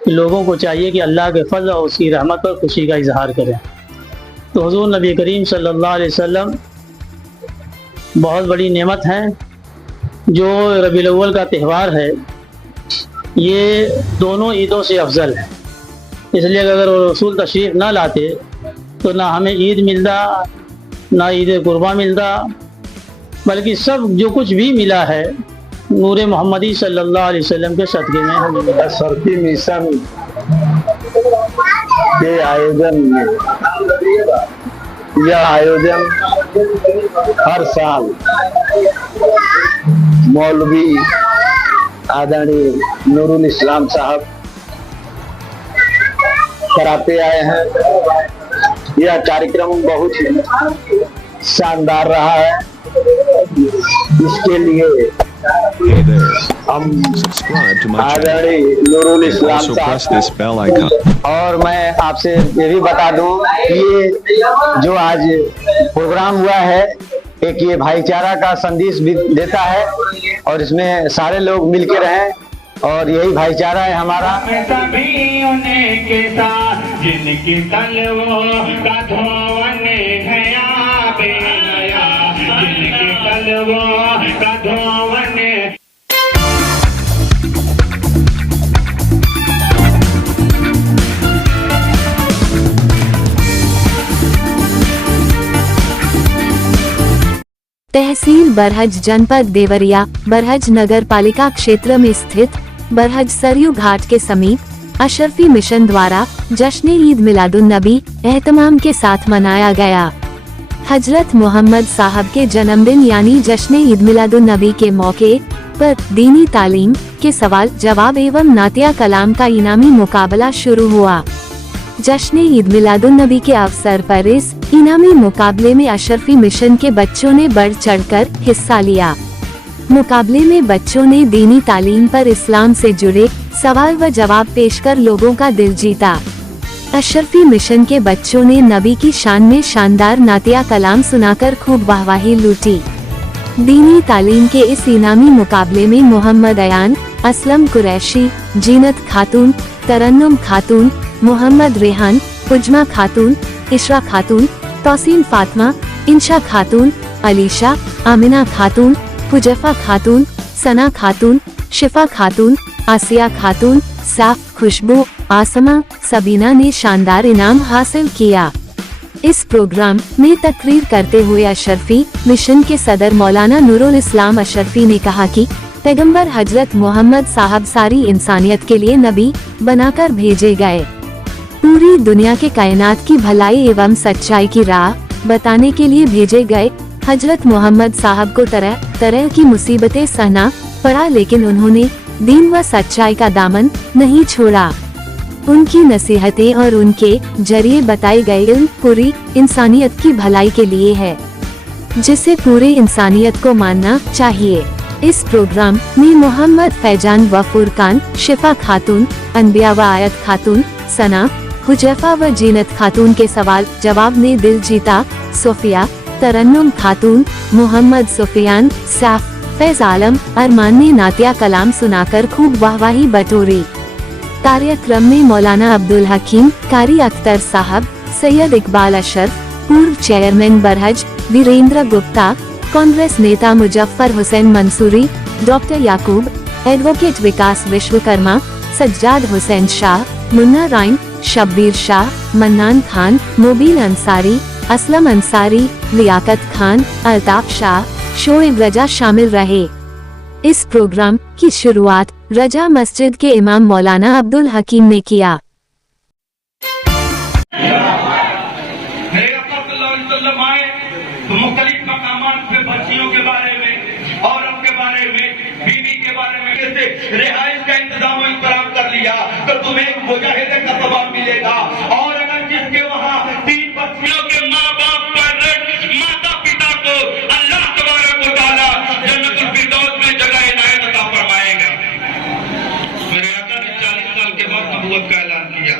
कि लोगों को चाहिए कि अल्लाह के फज़ल और उसकी रहमत पर खुशी का इजहार करें। तो हुज़ूर नबी करीम सल्लल्लाहु अलैहि वसल्लम बहुत बड़ी नेमत है। जो रबीउल अव्वल का त्यौहार है ये दोनों ईदों से अफजल है, इसलिए अगर वो रसूल तशरीफ़ ना लाते तो ना हमें ईद मिलता ना ईद कुर्बा मिलता, बल्कि सब जो कुछ भी मिला है नूर मोहम्मदी सल्लल्लाहु अलैहि वसल्लम के सदक़े में हमें मिला। अशरफी मिशन के आयोजन में यह आयोजन हर साल मौलवी आदरणीय नूरुल इस्लाम साहब कराते आए हैं। यह कार्यक्रम बहुत ही शानदार रहा है। इसके लिए हम आदरणीय नूरुल इस्लाम साहब और मैं आपसे ये भी बता दूं कि ये जो आज प्रोग्राम हुआ है एक ये भाईचारा का संदेश भी देता है और इसमें सारे लोग मिलकर रहें और यही भाईचारा है हमारा। सभी उन्हीं के साथ जिनकी तलवों का धोवन है जिनकी तलवों का धोवन। तहसील बरहज जनपद देवरिया बरहज नगर पालिका क्षेत्र में स्थित बरहज सरयू घाट के समीप अशरफी मिशन द्वारा जश्न ईद मिलादुन नबी एहतमाम के साथ मनाया गया। हजरत मोहम्मद साहब के जन्मदिन यानी जश्न ईद मिलादुन नबी के मौके पर दीनी तालीम के सवाल जवाब एवं नातिया कलाम का इनामी मुकाबला शुरू हुआ। जश्न ईद मिलादुन नबी के अवसर पर इस इनामी मुकाबले में अशरफी मिशन के बच्चों ने बढ़ चढ़कर हिस्सा लिया। मुकाबले में बच्चों ने दीनी तालीम पर इस्लाम से जुड़े सवाल व जवाब पेश कर लोगों का दिल जीता। अशरफी मिशन के बच्चों ने नबी की शान में शानदार नातिया कलाम सुनाकर खूब वाहवाही लूटी। दीनी तालीम के इस इनामी मुकाबले में मोहम्मद अयान, असलम कुरैशी, जीनत खातून, तरन्नुम खातून, मोहम्मद रेहान, पुजमा खातून, इशरा खातून, तौसीन फातिमा, इंशा खातून, अलीशा, आमिना खातून, हुजैफा खातून, सना खातून, शिफा खातून, आसिया खातून, साफ, खुशबू, आसमा, सबीना ने शानदार इनाम हासिल किया। इस प्रोग्राम में तकरीर करते हुए अशरफी मिशन के सदर मौलाना नूरुल इस्लाम अशरफी ने कहा कि पैगंबर हजरत मोहम्मद साहब सारी इंसानियत के लिए नबी बनाकर भेजे गए। पूरी दुनिया के कायनात की भलाई एवं सच्चाई की राह बताने के लिए भेजे गए। हजरत मोहम्मद साहब को तरह तरह की मुसीबतें सहना पड़ा, लेकिन उन्होंने दीन व सच्चाई का दामन नहीं छोड़ा। उनकी नसीहतें और उनके जरिए बताई गए इल्म पूरी इंसानियत की भलाई के लिए है, जिसे पूरी इंसानियत को मानना चाहिए। इस प्रोग्राम में मोहम्मद फैजान व फुरकान, शिफा खातून, अनबिया व आयत खातून, सना, हुजैफा व जीनत खातून के सवाल जवाब ने दिल जीता। सोफिया, तरन्नुम खातून, मोहम्मद सुफियान, साफ, फैज आलम, अरमान ने नातिया कलाम सुनाकर खूब वाहवाही बटोरी। कार्यक्रम में मौलाना अब्दुल हकीम, कारी अख्तर साहब, सैयद इकबाल अशरफ, पूर्व चेयरमैन बरहज वीरेंद्र गुप्ता, कांग्रेस नेता मुजफ्फर हुसैन मंसूरी, डॉक्टर याकूब, एडवोकेट विकास विश्वकर्मा, सज्जाद हुसैन शाह, मुन्ना राइन, शब्बीर शाह, मन्नान खान, मुबीन अंसारी, असलम अंसारी, लियाकत खान, अल्ताफ शाह, शोएब रजा शामिल रहे। इस प्रोग्राम की शुरुआत रजा मस्जिद के इमाम मौलाना अब्दुल हकीम ने किया। मुख्तलिफ मकामात पे बच्चियों के बारे में, औरत के बारे में, बीवी के बारे में जैसे रिहाइश का इंतजाम इंतजाम कर लिया तो तुम्हें मुजाहिदे का सवाब मिलेगा। और अगर जिसके वहाँ 3 बच्चियों के माँ बाप पर माता पिता को अल्लाह तबारक व तआला जन्नतुल फिरदौस में जगह इनायत अता फरमाएगा। मेरे आका ने 40 साल के बाद नबूवत का ऐलान किया।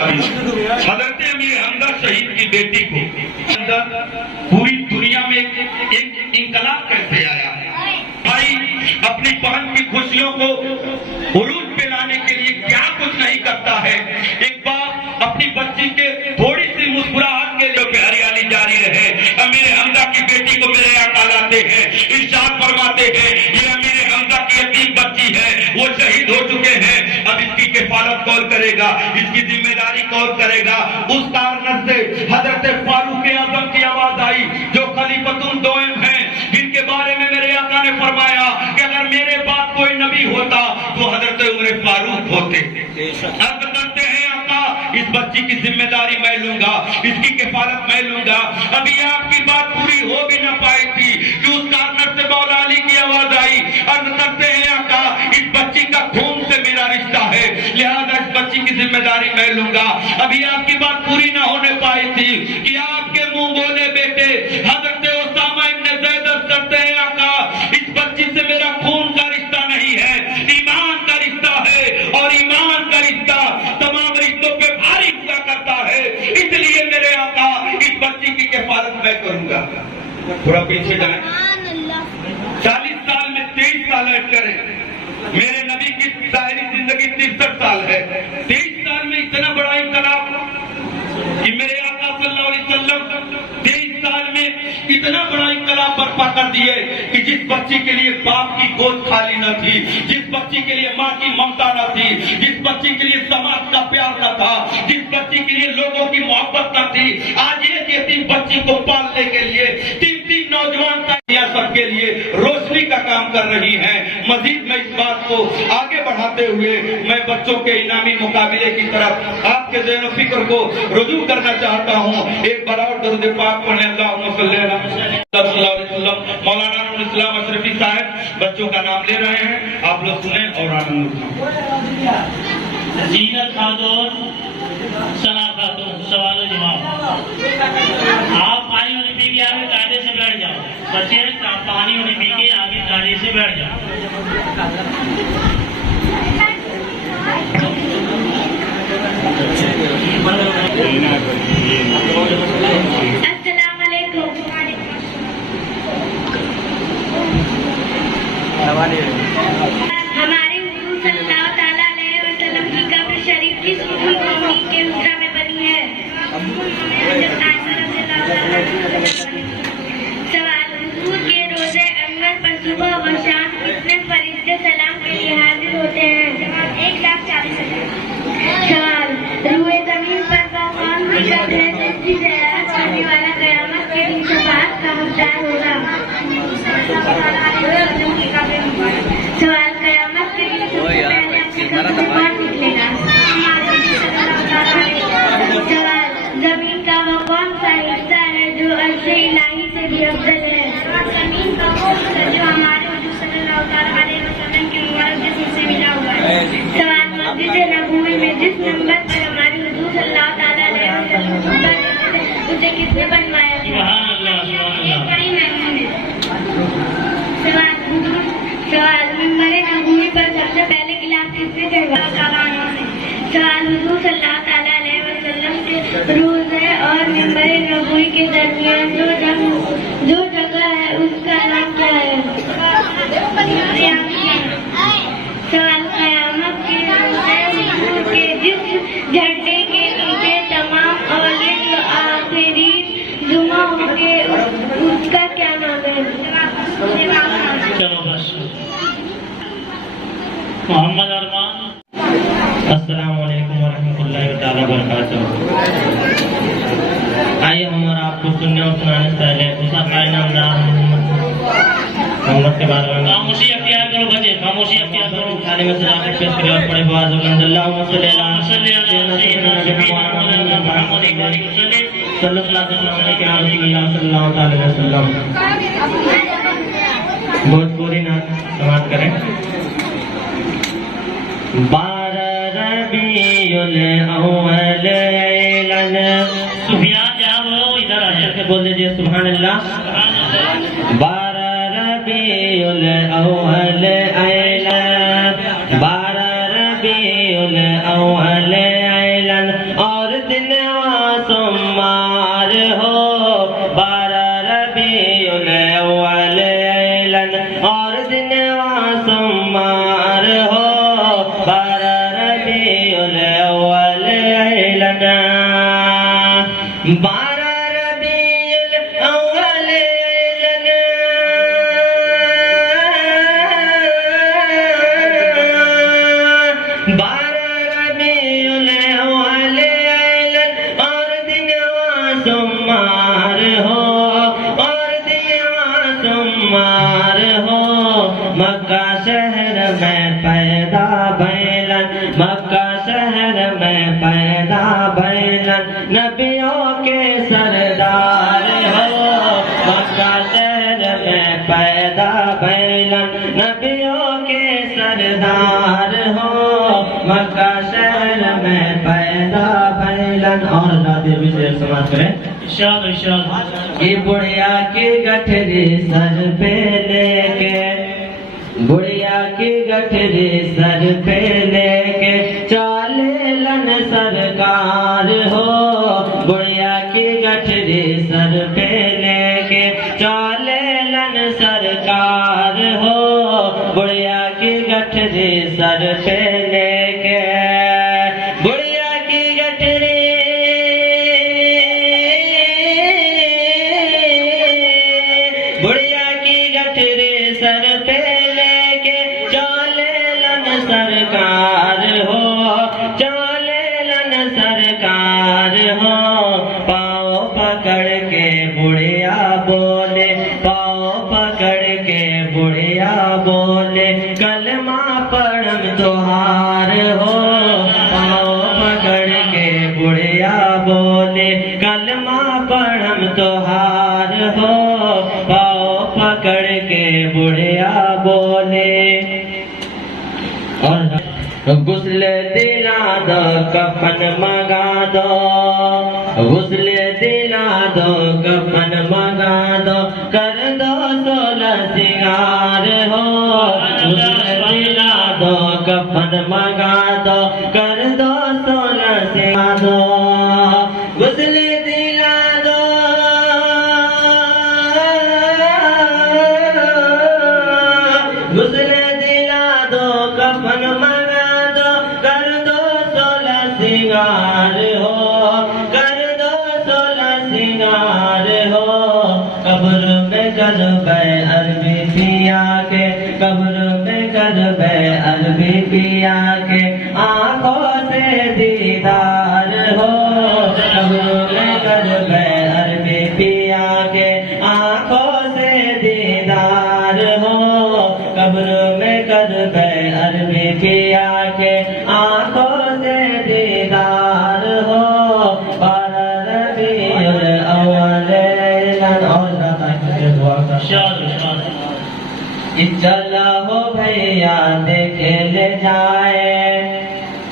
हज़रत अमीर हमजा शहीद की बेटी को पूरी दुनिया में एक इंकलाब कैसे आया। भाई अपनी बहन की खुशियों को उरूज पे लाने के लिए क्या कुछ नहीं नहीं करता है। एक बाप अपनी बच्ची के थोड़ी सी मुस्कुराहट के लिए हरियाली जारी रहे। अमीर हमजा की बेटी को मेरे आका लाते हैं, इरशाद फरमाते हैं ये अमीर हमजा की यतीम बच्ची है, वो शहीद हो चुके हैं, अब इसकी किफालत कौन करेगा, इसकी जिम्मेदारी कौन करेगा। उस कारण से हजरत फारूक आजम की आवाज आई जो खलीफतुल दोयम हैं, जिनके बारे में मेरे आका ने फरमाया कि अगर मेरे बाद कोई नबी होता तो हजरत उमर फारूक होते। अब करते हैं आका इस बच्ची की जिम्मेदारी मैं लूंगा, इसकी किफालत मैं लूंगा। अभी आपकी बात पूरी हो भी ना पाई थी कि उस कारण से मौला अली की आवाज आई। अर्ज करते हैं आका इस बच्ची का खून से मेरा रिश्ता है, लिहाजा इस बच्ची की जिम्मेदारी मैं लूंगा। अभी आपकी बात पूरी ना होने पाई थी कि आपके मुंह बोले बेटे हजरत उसामा इब्न ज़ैद करते हैं आका इस बच्ची से मेरा खून का रिश्ता नहीं है, ईमान का रिश्ता है, और ईमान का रिश्ता तमाम रिश्तों पे भारी हुआ करता है, इसलिए मेरे आका इस बच्ची की किफालत मैं करूंगा। थोड़ा पीछे जाए, 40 साल में 23 साल ऐड करें, मेरे नबी की जाहिरी जिंदगी 63 साल है। 23 साल में इतना बड़ा इंकलाब कि मेरे आका सल्लल्लाहु अलैहि वसल्लम 23 साल में इतना बड़ा इंकलाब बर्पा कर दिए कि जिस बच्ची के लिए बाप की गोद खाली न थी, जिस बच्ची के लिए माँ की ममता न थी, जिस बच्ची के लिए समाज का प्यार न था, जिस बच्ची के लिए लोगों की मोहब्बत न थी, आज एक यतीम बच्ची को पालने के लिए 3 नौजवान सबके लिए रोशनी का काम कर रही हैं। मजीद मैं इस बात को आगे बढ़ाते हुए मैं बच्चों के इनामी मुकाबले की तरफ आपके ज़हन व फिक्र को रुजू करना चाहता हूँ। एक बड़ा दरूद पाक पढ़ने अल्लाहुम्मा सल्ली अला सल्लल्लाहु अलैहि वसल्लम। मौलाना नूरुल इस्लाम अशरफी साहब बच्चों का नाम ले रहे हैं, आप लोग सुने और आनंद उठाएं। जीनत खातून, सना खातून, सवाल जवाब। आप पानी और पी के आगे कायदे से बैठ जाओ। बच्चे पानी और पी के आगे कायदे से बैठ जाओ। अस्सलाम वालेकुम। हमारे हुजूर सल्लल्लाहु ताला अलैहि वसल्लम की कब्र शरीफ किस रुकुन मौनी के हुजरा में बनी है? सवाल, हुजूर के रोजे अनवर पर सुबह व शाम कितने फरिश्ते सलाम के लिए हाजिर होते हैं? 1,40,000। सवाल, रूए जमीन पर कौन सी कब्र है जिसकी ज़ियारत करने वाला क़यामत के दिन शफ़ाअत का हक़दार होगा? सवाल, क़यामत के दिन सबसे पहले अपनी कब्र से कौन निकलेगा? सवाल, जमीन का वो कौन सा हिस्सा है जो अर्श-ए इलाही से भी अफजल है? जमीन का वो हिस्सा जो हमारे हुजूर सल्लल्लाहु अलैहि वसल्लम के मुबारक जिस्म से मिला हुआ है। सवाल, मस्जिद नबवी में जिस नंबर पर हमारे हुजूर सल्लल्लाहु अलैहि वसल्लम खुतबा देते थे उसे किसने बनवाया था? एक बड़ी महमूद है। सवाल, मिंबर नबवी पर सबसे पहले गिलाफ किसने चढ़वाया? सवाल, हुजूर सल्लल्लाहु अलैहि वसल्लम के रोज़े और मिंबर नबवी के दरमियान जो जगह है उसका नाम क्या है? सवाल, क़यामत के रोज़े के जिस झंडे के नीचे तमाम औलिया व आखिरी जुमा होंगे उसका क्या नाम है? चलो बस। मोहम्मद अरमान। अस्सलाम वालेकुम वरहमतुल्लाहि व बरकातुहू। आइए हम और आपको सुनने और सुनाने से पहले उस अपने नामदार मोहम्मद के बारे में खामोशी अख्तियार करो बच्चे, खामोशी अख्तियार करो। खाने में सलामत पेश करें और पढ़े बाज़ अल्लाहुम्मा सल्ली अला सय्यिदना मुहम्मद सल्लल्लाहु अलैहि वसल्लम। भोजपुरी नाच समाप्त करें। 12 रबीउल अव्वल सुफियान जहाँ हो इधर आ जाकर बोल दीजिए सुभान अल्लाह। 12 रबीउल अव्वल 12 रबीउल अव्वल और दिन सोमवार हो। 12 रबीउल अव्वल और दिन सोमवार हो। 12 रबीउल रबीउल अव्वल अइलना 12 रबीउल अव्वल अइलना 12 रबीउल अव्वल अइलन और दिनवा सोमवार हो और दिनवा सोमवार हो मक्का शहर में पैदा भैलन मक्का शहर में पैदा भैलन नबियों के सरदार हो मक्का शहर में पैदा भैलन नबियों के सरदार हो मक्का शहर में पैदा भैलन। और नाते विषय समाज करें ये बुढ़िया की गठरी सर पे लेके बुढ़िया की गठरी सर पे लेके चाले लन सरकार हो बुढ़िया की गठरी सर पे लेके चाले लन सरकार हो बुढ़िया की गठरी सर पे लेके बुढ़िया की गठरी बुढ़िया की गठरी सर पे लेके चाले लन सरकार हो चाले लन सरकार हो पाँव पकड़ के बुढ़िया बोले पाँव पकड़ के बुढ़िया बोले कलमा पढ़म तोहार हो पाँव पकड़ के बुढ़िया बोले कलमा पढ़म तोहार हो पाँव पकड़ के बुढ़िया बोले। और गुस्ल दिला दो कफन मंगा दो गुस्ल दिला दो कफन मंगा दो कर दो 16 सिंगार हो गुस्ल दिला दो कफन मंगा दो कर दो 16 सिंगार दो गुस्ल दिला दो गुस्ल दिला दो कफन मंगा दो कर दो 16 सिंगार हो कर दो 16 सिंगार हो कब्र में करबे अरबी पिया के कब्र में करबे अरबी पिया के आंखों से दीदार हो कब्र में करबे अरबी पिया के आंखों से दीदार हो कब्र में करबे अरबी पिया के आंखों से दीदार हो 12 रबीउल अव्वल और चला हो भैया देखे ले जाए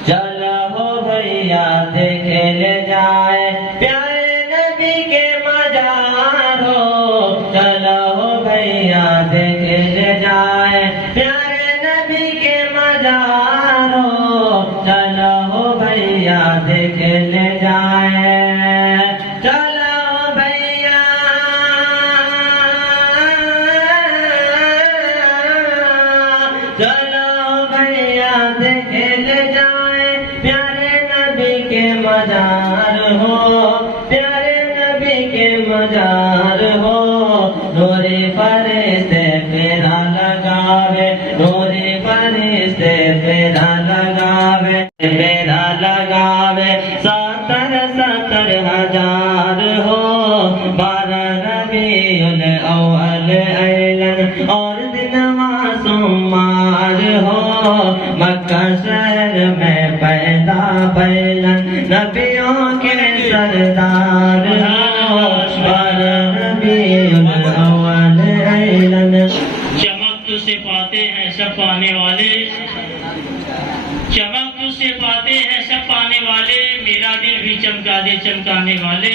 चला हो भैया देखे ले जाए प्यारे नबी के मजार हो चला हो भैया देखे ले जाए प्यारे नबी के मजार हो चला हो भैया देखे ले जाए चला हो भैया चलो भैया देखे ले जाए प्यारे नबी के मजार हो प्यारे नबी के मजार हो नूरे फरिश्ते फेरा लगावे नूरे फरिश्ते फेरा लगावे फेरा लगावे 70 हजार हो 12 रबीउल अव्वल अइलन और दिनवा सोमवार हो मक्का शहर में पैदा भैलन नबियों के सरदार हो 12 रबीउल अव्वल अइलन। चमक तुझसे पाते हैं सब पाने वाले चमक तुझसे पाते हैं सब पाने वाले मेरा दिल भी चमका दे चमकाने वाले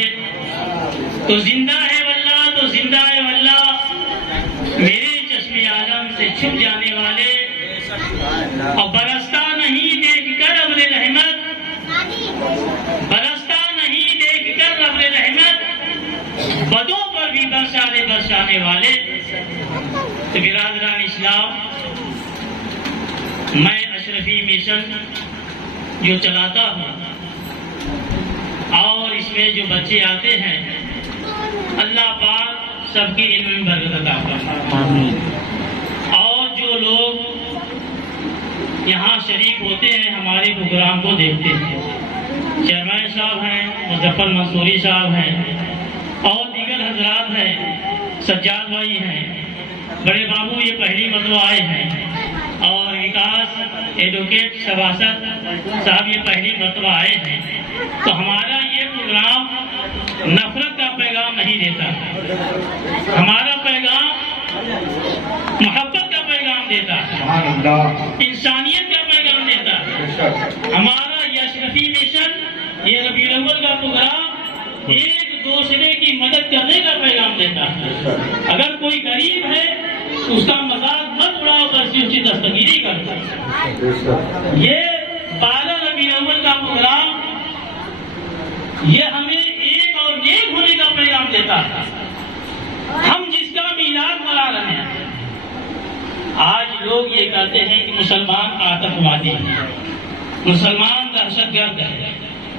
तो जिंदा है वल्लाह तो जिंदा है वल्लाह मेरे चश्मे आलम से छुप जाने वाले और बरसता नहीं देख कर अब्रे रहमत बरसता नहीं देख कर अब्रे रहमत बदों पर भी बरसाने वाले। तो बिरादरान इस्लाम मैं अशरफी मिशन जो चलाता हूँ, और इसमें जो बच्चे आते हैं, अल्लाह पाक सबके इल्म में बरकत अता फरमाए। और जो लोग यहाँ शरीक होते हैं, हमारे प्रोग्राम को देखते हैं, चेयरमैन साहब हैं, मुजफ्फर मंसूरी साहब हैं और दीगर हजरात हैं, सज्जाद भाई हैं, बड़े बाबू ये पहली मरतबा आए हैं, और विकास एडवोकेट सभासद साहब ये पहली मरतबा आए हैं। तो हमारा ये प्रोग्राम नफरत का पैगाम नहीं देता, हमारा पैगाम मोहब्बत का पैगाम देता है, इंसानियत का पैगाम देता है। हमारा ये अशरफी मिशन, ये रबीउल अव्वल का प्रोग्राम एक दूसरे की मदद करने का पैगाम देता है। अगर कोई गरीब है उसका मजाक मत उड़ाओ, बल्कि उसकी दस्तगीरी करो। ये 12 रबीउल अव्वल का प्रोग्राम ये हमें एक और नेक होने का पैगाम देता है। हम जिसका मीलाद मना रहे हैं, आज लोग ये कहते हैं कि मुसलमान आतंकवादी है, मुसलमान दहशतगर्द है,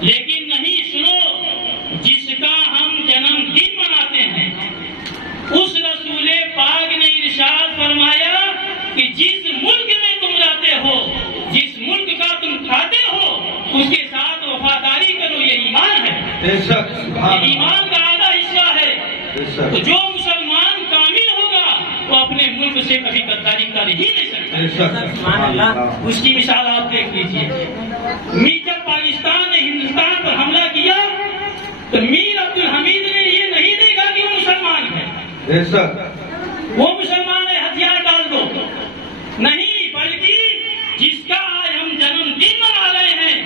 लेकिन नहीं, सुनो, जिसका हम जन्मदिन मनाते हैं उस रसूले पाक ने इरशाद फरमाया कि जिस मुल्क में तुम रहते हो, जिस मुल्क का तुम खाते हो, उसके साथ वफादारी करो, ये ईमान है। ये ईमान का आधा हिस्सा है। तो जो मुसलमान कामिल होगा वो अपने मुल्क से कभी गद्दारी कर ही नहीं सकता। उसकी मिसाल आप देख लीजिए। जब पाकिस्तान ने हिंदुस्तान पर हमला किया तो मीर अब्दुल हमीद ने ये नहीं देखा कि वो मुसलमान है, वो मुसलमान है, हथियार डाल दो, नहीं, बल्कि जिसका आज हम जन्मदिन मना रहे हैं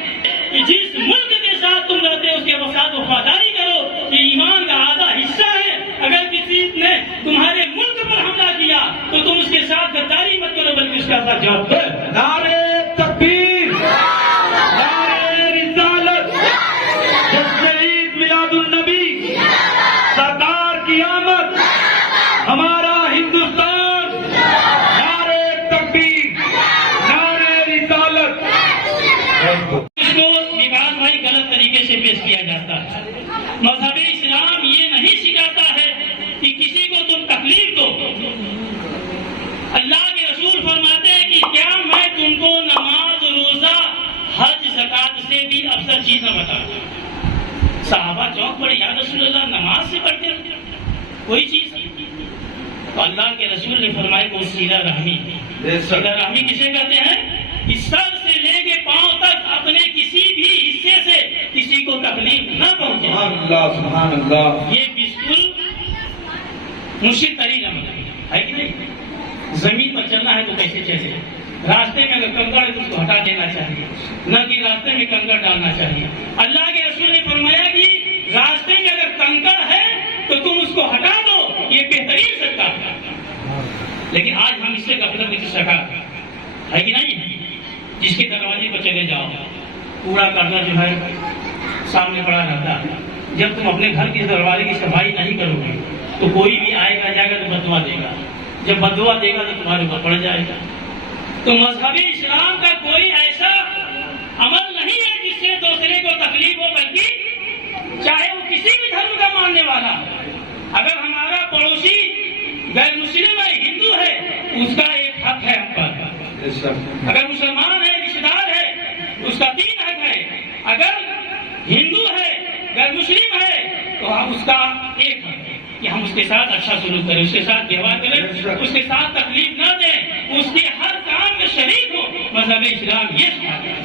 कि जिस मुल्क के साथ तुम रहते हो उसके साथ वफादारी करो, ये ईमान का आधा हिस्सा है। अगर किसी ने तुम्हारे मुल्क पर हमला किया तो तुम उसके साथ गद्दारी मत करो, बल्कि उसका साथ जवाब दो। नारे तकबीर, नारे रिसालत, जश्न ईद मिलादुन नबी, सरकार की आमद, हमारा हिंदुस्तान, नारे तकबीर, नारे रिसालत। इसको विकास भाई गलत तरीके से पेश किया जाता है। मजहब इस्लाम ये नहीं सिखाता है कि किसी को तुम तकलीफ दो। अल्लाह के रसूल फरमाते हैं कि क्या मैं तुमको नमाज, रोजा, हज, ज़कात से भी अफजल चीज न बताऊं? सहाबा चौंक पड़े, या रसूलल्लाह, नमाज से बढ़ते कोई चीज? तो अल्लाह के रसूल ने फरमाया को सीधा रहमी। सीधा रहमी किसे कहते हैं? कि सर से लेके पांव तक अपने किसी भी हिस्से से किसी को तकलीफ न पहुंचे। सुभान अल्लाह। ये बिल्कुल मुश्किल तरीका है कि नहीं? जमीन पर चलना है तो कैसे चले? रास्ते में अगर कंकड़ है तो उसको हटा देना चाहिए, न कि रास्ते में कंकड़ डालना चाहिए। अल्लाह के रसूल ने फरमाया कि रास्ते में अगर कंकड़ है तो तुम उसको हटा दो, ये बेहतरीन सदका है। लेकिन आज हम इससे गफलत की सका है कि नहीं? जिसके दरवाजे पर चले जाओ, कूड़ा करना जो है सामने पड़ा रहता है। जब तुम अपने घर के दरवाजे की सफाई नहीं करोगे तो कोई भी आएगा जाएगा तो बदुआ देगा, जब बदुआ देगा तो तुम्हारे ऊपर पड़ जाएगा। तो मजहबी इस्लाम का कोई ऐसा अमल नहीं है जिससे दूसरे को तकलीफ हो, बल्कि चाहे वो किसी भी धर्म का मानने वाला, अगर हमारा पड़ोसी गैर मुस्लिम है, हिंदू है, उसका एक हक है हम पर। अगर मुसलमान है, रिश्तेदार है, उसका 3 हक है। अगर हिंदू है, गैर मुस्लिम है, तो हम उसका एक हक है कि हम उसके साथ अच्छा सलूक करें, उसके साथ व्यवहार करें, उसके साथ तकलीफ न दें, उसके हर काम में शरीक हो। मजहब इस्लाम ये सिखाता है।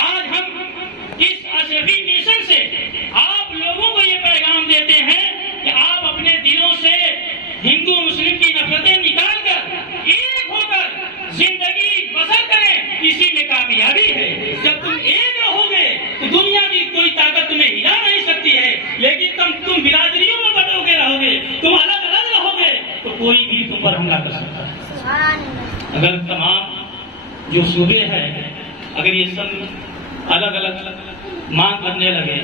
आज हम इस अशरफी मिशन से आप लोगों को ये पैगाम देते हैं कि आप अपने दिलों से हिंदू मुस्लिम की नफरतें निकाल कर एक होकर जिंदगी बसर करें, इसी में कामयाबी है। जब तुम एक रहोगे तो दुनिया की कोई ताकत तुम्हें हिला नहीं सकती है, लेकिन तुम बिरादरियों में बटो के रहोगे, तुम अलग अलग रहोगे तो कोई भी तुम पर हमला कर सकता है। अगर तमाम जो सूबे हैं, अगर ये सब अलग अलग मांग करने लगे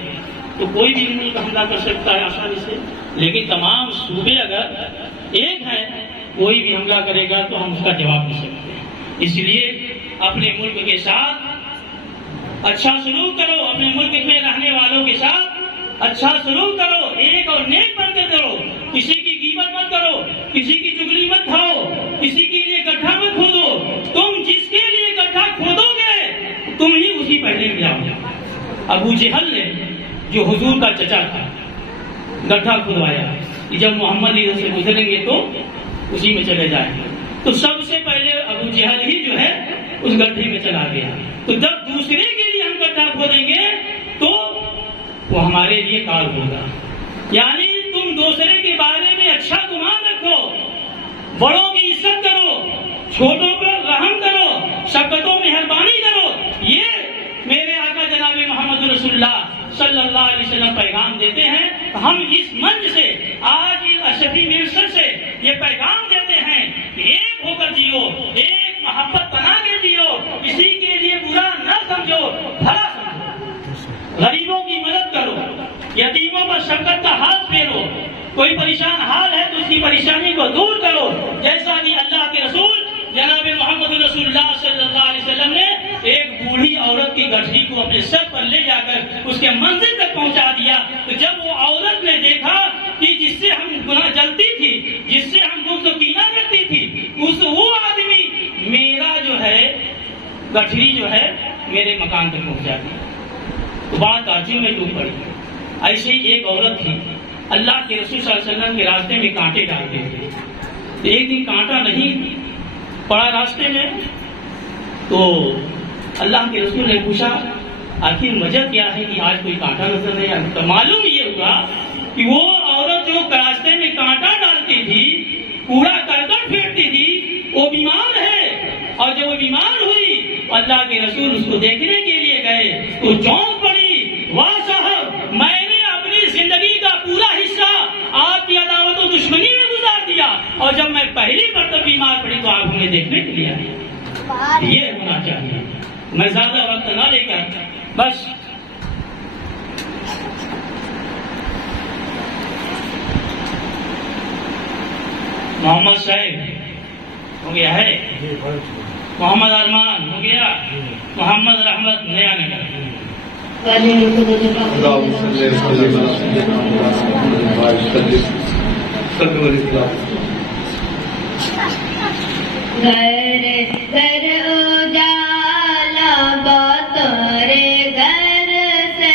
तो कोई भी मुल्क हमला कर सकता है आसानी से, लेकिन तमाम सूबे अगर एक हैं, कोई भी हमला करेगा तो हम उसका जवाब दे सकते हैं। इसलिए अपने मुल्क के साथ अच्छा सलूक करो, अपने मुल्क में रहने वालों के साथ अच्छा सलूक करो, एक और नेक बनकर करो, किसी की कीमत मत करो, किसी की चुगली मत खाओ, किसी के लिए गड्ढा मत खोदो। तुम जिसके लिए गड्ढा खोदोगे तुम ही उसी पहले में जाओगे। अबू जहल ने जो हुजूर का चचा था गड्ढा खुदवाया कि जब मोहम्मद इधर से गुजरेंगे तो उसी में चले जाएंगे, तो सबसे पहले अबू जहल ही जो है उस गड्ढे में चला गया। तो जब दूसरे के लिए हम गड्ढा खोदेंगे तो वो हमारे लिए काल होगा। यानी तुम दूसरे के बारे में अच्छा गुमान रखो, बड़ों की इज्जत करो, छोटों पर रहम करो, शफकतो मेहरबानी करो। ये मेरे आका जनाब मोहम्मद रसूलुल्लाह सल्लल्लाहु अलैहि वसल्लम पैगाम देते हैं। तो हम इस मंच से आज इस अशरफी मिरसद से ये पैगाम देते हैं कि एक होकर जियो, एक मोहब्बत बना के जियो, किसी के लिए बुरा न समझो, भला समझो, गरीबों की मदद करो, यतीमों पर शफकत का हाथ फेरो, कोई परेशान हाल है तो उसकी परेशानी को दूर करो। जैसा कि अल्लाह के रसूल जनाब मोहम्मद रसूलुल्लाह सल्लल्लाहु अलैहि वसल्लम ने एक बूढ़ी औरत की गठरी को अपने सर पर ले जाकर उसके मंजिल तक पहुंचा दिया। तो जब वो औरत ने देखा कि जिससे हम गुनाह जलती थी, जिससे हम मुझसे कीना करती थी, उस वो आदमी मेरा जो है गठरी जो है मेरे मकान तक पहुंचा दिया। तो बात ताज्जुब में डूब पड़ी। ऐसे ही एक औरत थी, अल्लाह के रसूल सल्लल्लाहु अलैहि वसल्लम के रास्ते में कांटे डालते थे। तो एक दिन कांटा नहीं पड़ा रास्ते में, तो अल्लाह के रसूल ने पूछा आखिर वजह क्या है कि आज कोई कांटा नजर नहीं आया। तो मालूम ये हुआ कि वो औरत जो रास्ते में कांटा डालती थी, कूड़ा करकट फेंकती थी, वो बीमार है। और जब वो बीमार हुई अल्लाह के रसूल उसको देखने के लिए गए तो चौंक पड़ी, वाह साहब मैंने अपनी जिंदगी का पूरा हिस्सा आपकी अदावत और दुश्मनी में गुजार दिया, और जब मैं पहली मरतबा बीमार पड़ी तो आप हमें देखने के लिए आए। ये होना चाहिए। मैं ज्यादा वक्त ना लेकर बस मोहम्मद साहिब हो गया है, मोहम्मद अरमान हो गया, मोहम्मद रहमत नया नगर। घर घर उजाला बतौरे घर से,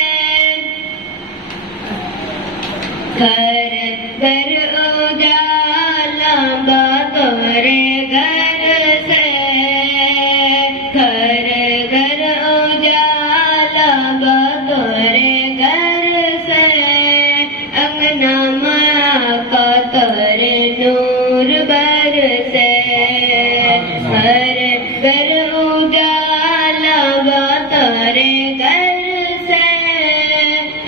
घर घर उजाला बतौरे घर से, घर घर उजाला बतौरे घर से, अंगना माँ का तोरे नूर बरसे, घर घर उजाला बतौरे घर से,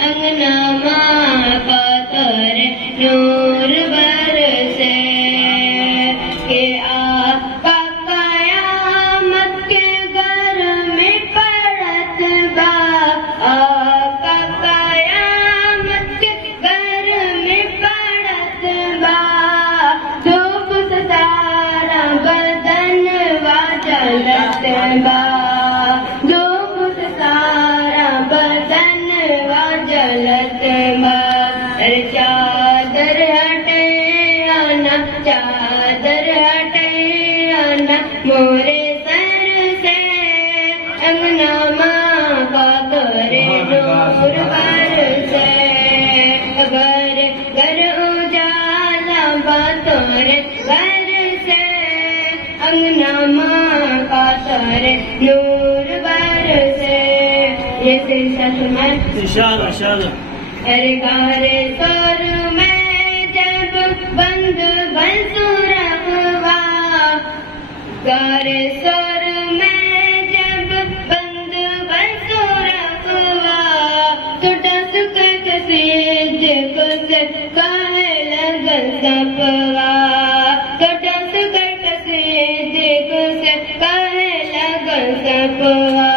अंगना माँ का तोरे नूर बरसे, के आका कयामत के घर में पड़त बा, आका कयामत के घर में पड़त बा, धूप से सारा बदन वा जलत बा, धूप से सारा बदन वा जलत बा, अरे चादर हटे आना, चादर हटे आना मोरे सर से, अंगना माँ का तोरे नूर बरसे, घर घर उजाला बतौरे घर से, अंगना माँ का तोरे नूर बरसे। ये सिलसिला तुम्हें इंशाअल्लाह इंशाअल्लाह। अरे गारे सोर में जब बंद बंसुरखवा, गारे सोर में जब बंद बंसुरखवा, तो टसक कसीद कुछ कहे लगन सपवा, तो टसक कसीद कुछ कहे लगन सपवा,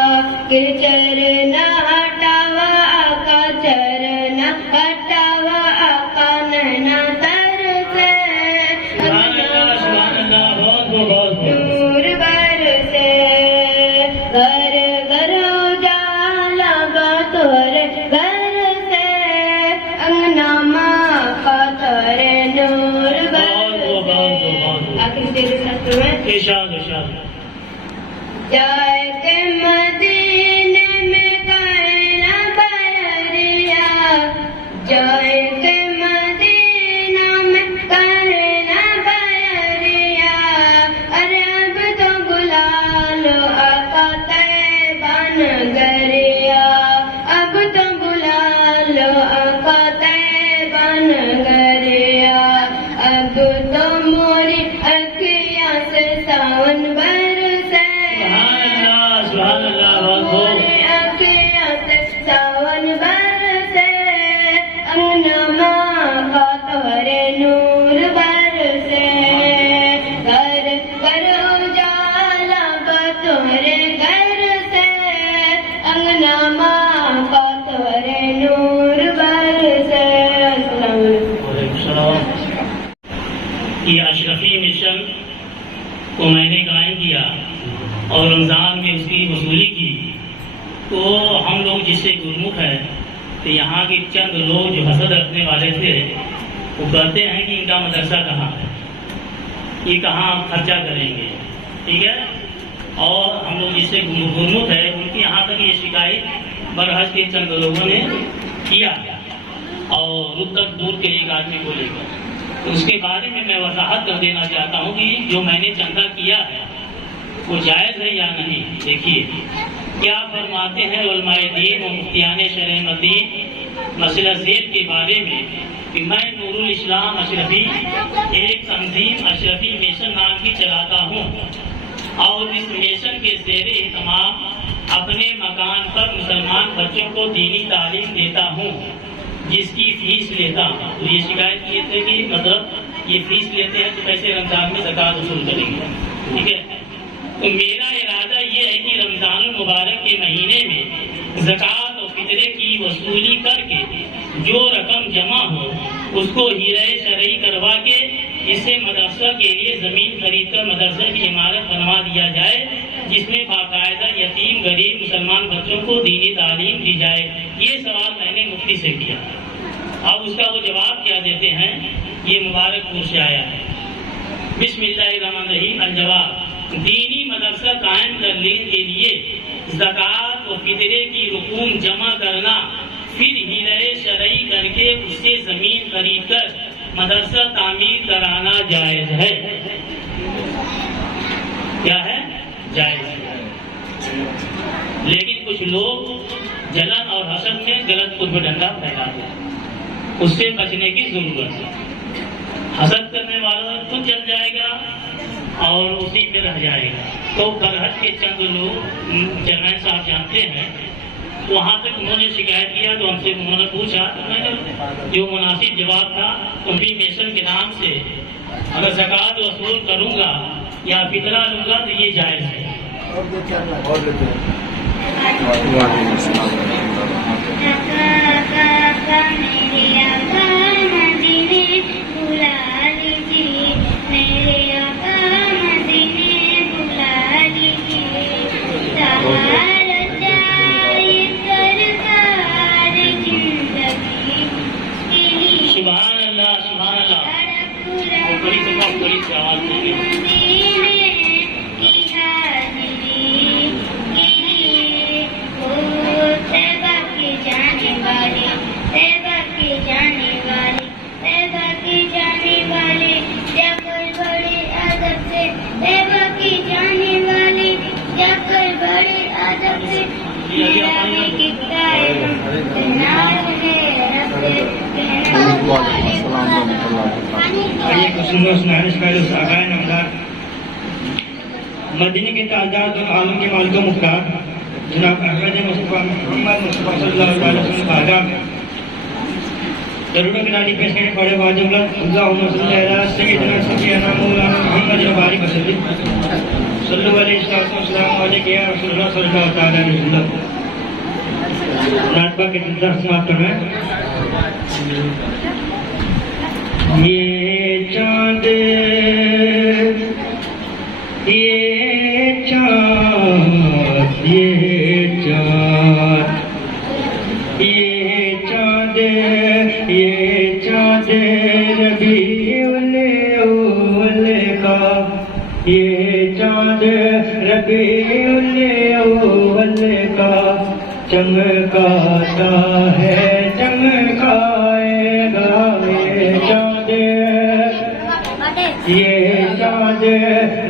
कि चरना हटावा आका, चरना हटावा आका नैना तरसे, नूर बरसे, घर घर उजाला इरशाद इरशाद। जाए के मदीने में कहना बरिया, जाए के मदीना में कहना बरिया, अरे अब तो बुला लो आका तैयबा नगरिया, अब तो बुला लो आका तैयबा नगरिया, अब तो मोरी अखियाँ से सावन बरसे, सुभान अल्लाह बहुत अखियाँ से सावन बरसे, अंगना का तोरे नूर बरसे, घर घर उजाला बतोरे घर से, अंगना का तोरे नूर बरसे। ये अशरफी मिशन को मैंने गायन किया और रमज़ान में उसकी वसूली की, तो हम लोग जिससे गुरमुख हैं, तो यहाँ के चंद लोग जो हसद रखने वाले थे वो कहते हैं कि इनका मदरसा कहाँ है, ये कहाँ खर्चा करेंगे, ठीक है। और हम लोग जिससे गुरमुख है उनकी यहाँ तक ये शिकायत बरहज के चंद लोगों ने किया और रुद्दत दूर के एक आदमी को लेकर, तो उसके बारे में मैं वजाहत कर देना चाहता हूँ कि जो मैंने चंदा किया है वो जायज़ है या नहीं। देखिए क्या फरमाते हैं उलमाए दीन और मुफ्तियान शरह मदीन मसला ज़ेब के बारे में कि मैं नूरुल इस्लाम अशरफी एक तंजीम अशरफी मिशन नाम की चलाता हूँ और इस मिशन के ज़ेरे इत्माम अपने मकान पर मुसलमान बच्चों को दीनी तालीम देता हूँ, जिसकी फीस लेता हूँ। तो ये शिकायत किए थे कि मतलब ये फीस लेते हैं तो कैसे रमजान में ज़कात वसूल करेंगे, ठीक है। तो मेरा इरादा ये है कि रमजान मुबारक के महीने में ज़कात और फितरे की वसूली करके जो रकम जमा हो उसको हीरे शरई करवा के इससे मदरसा के लिए ज़मीन खरीद कर मदरसे की इमारत बनवा दिया जाए, जिसमें बाकायदा यतीम गरीब मुसलमान बच्चों को दीनी तालीम दी जाए। ये सवाल मैंने मुफ्ती से किया। अब उसका वो जवाब क्या देते हैं, ये मुबारकपुर से आया है। बिस्मिल्लाहिर्रहमानिर्रहीम। अल-जवाब, दीनी मदरसा कायम करने के लिए ज़कात और फितरे की रकूम जमा करना, फिर हीरे शरई करके उससे ज़मीन खरीद कर मदरसा तामीर कराना जायज़ है। क्या है? जायज़ है। लेकिन कुछ लोग जलन और हसद में गलत प्रोपेगेंडा फैलाते हैं, उससे बचने की जरूरत है। हसद करने वाला खुद जल जाएगा और उसी पे रह जाएगा। तो बरहज के चंद लोग जमैन साहब जानते हैं, वहाँ तक उन्होंने शिकायत किया तो हमसे उन्होंने पूछा, तो मैंने जो मुनासिब जवाब था, उनकी मिशन के नाम से अगर ज़कात वसूल करूँगा या फितरा लूँगा तो ये जायज़ है। सुभान अल्लाह, सुभान अल्लाह। बड़ी से आवाज़ देंगे। मदीने के ताजाद और आलम के मालिक मुख्तार जनाब अहमद मुस्तफा मोहम्मद मुस्तफा सल्लल्लाहु अलैहि वसल्लम खाजा दरूद किनारी पेश करने पड़े वाजुल्लाह अल्लाहुम्मा सल्ली अला सय्यिदना सफीना मौलाना मुहम्मद व बारिक वसल्लम सल्लल्लाहु अलैहि वसल्लम अलैहि या रसूलुल्लाह सल्लल्लाहु अलैहि वसल्लम। नाटक के दर्स समाप्त करना है। ये चांद ये चांद ये चांद रबीउल अव्वल का ये चमकाता है चमकाएगा ये चाँद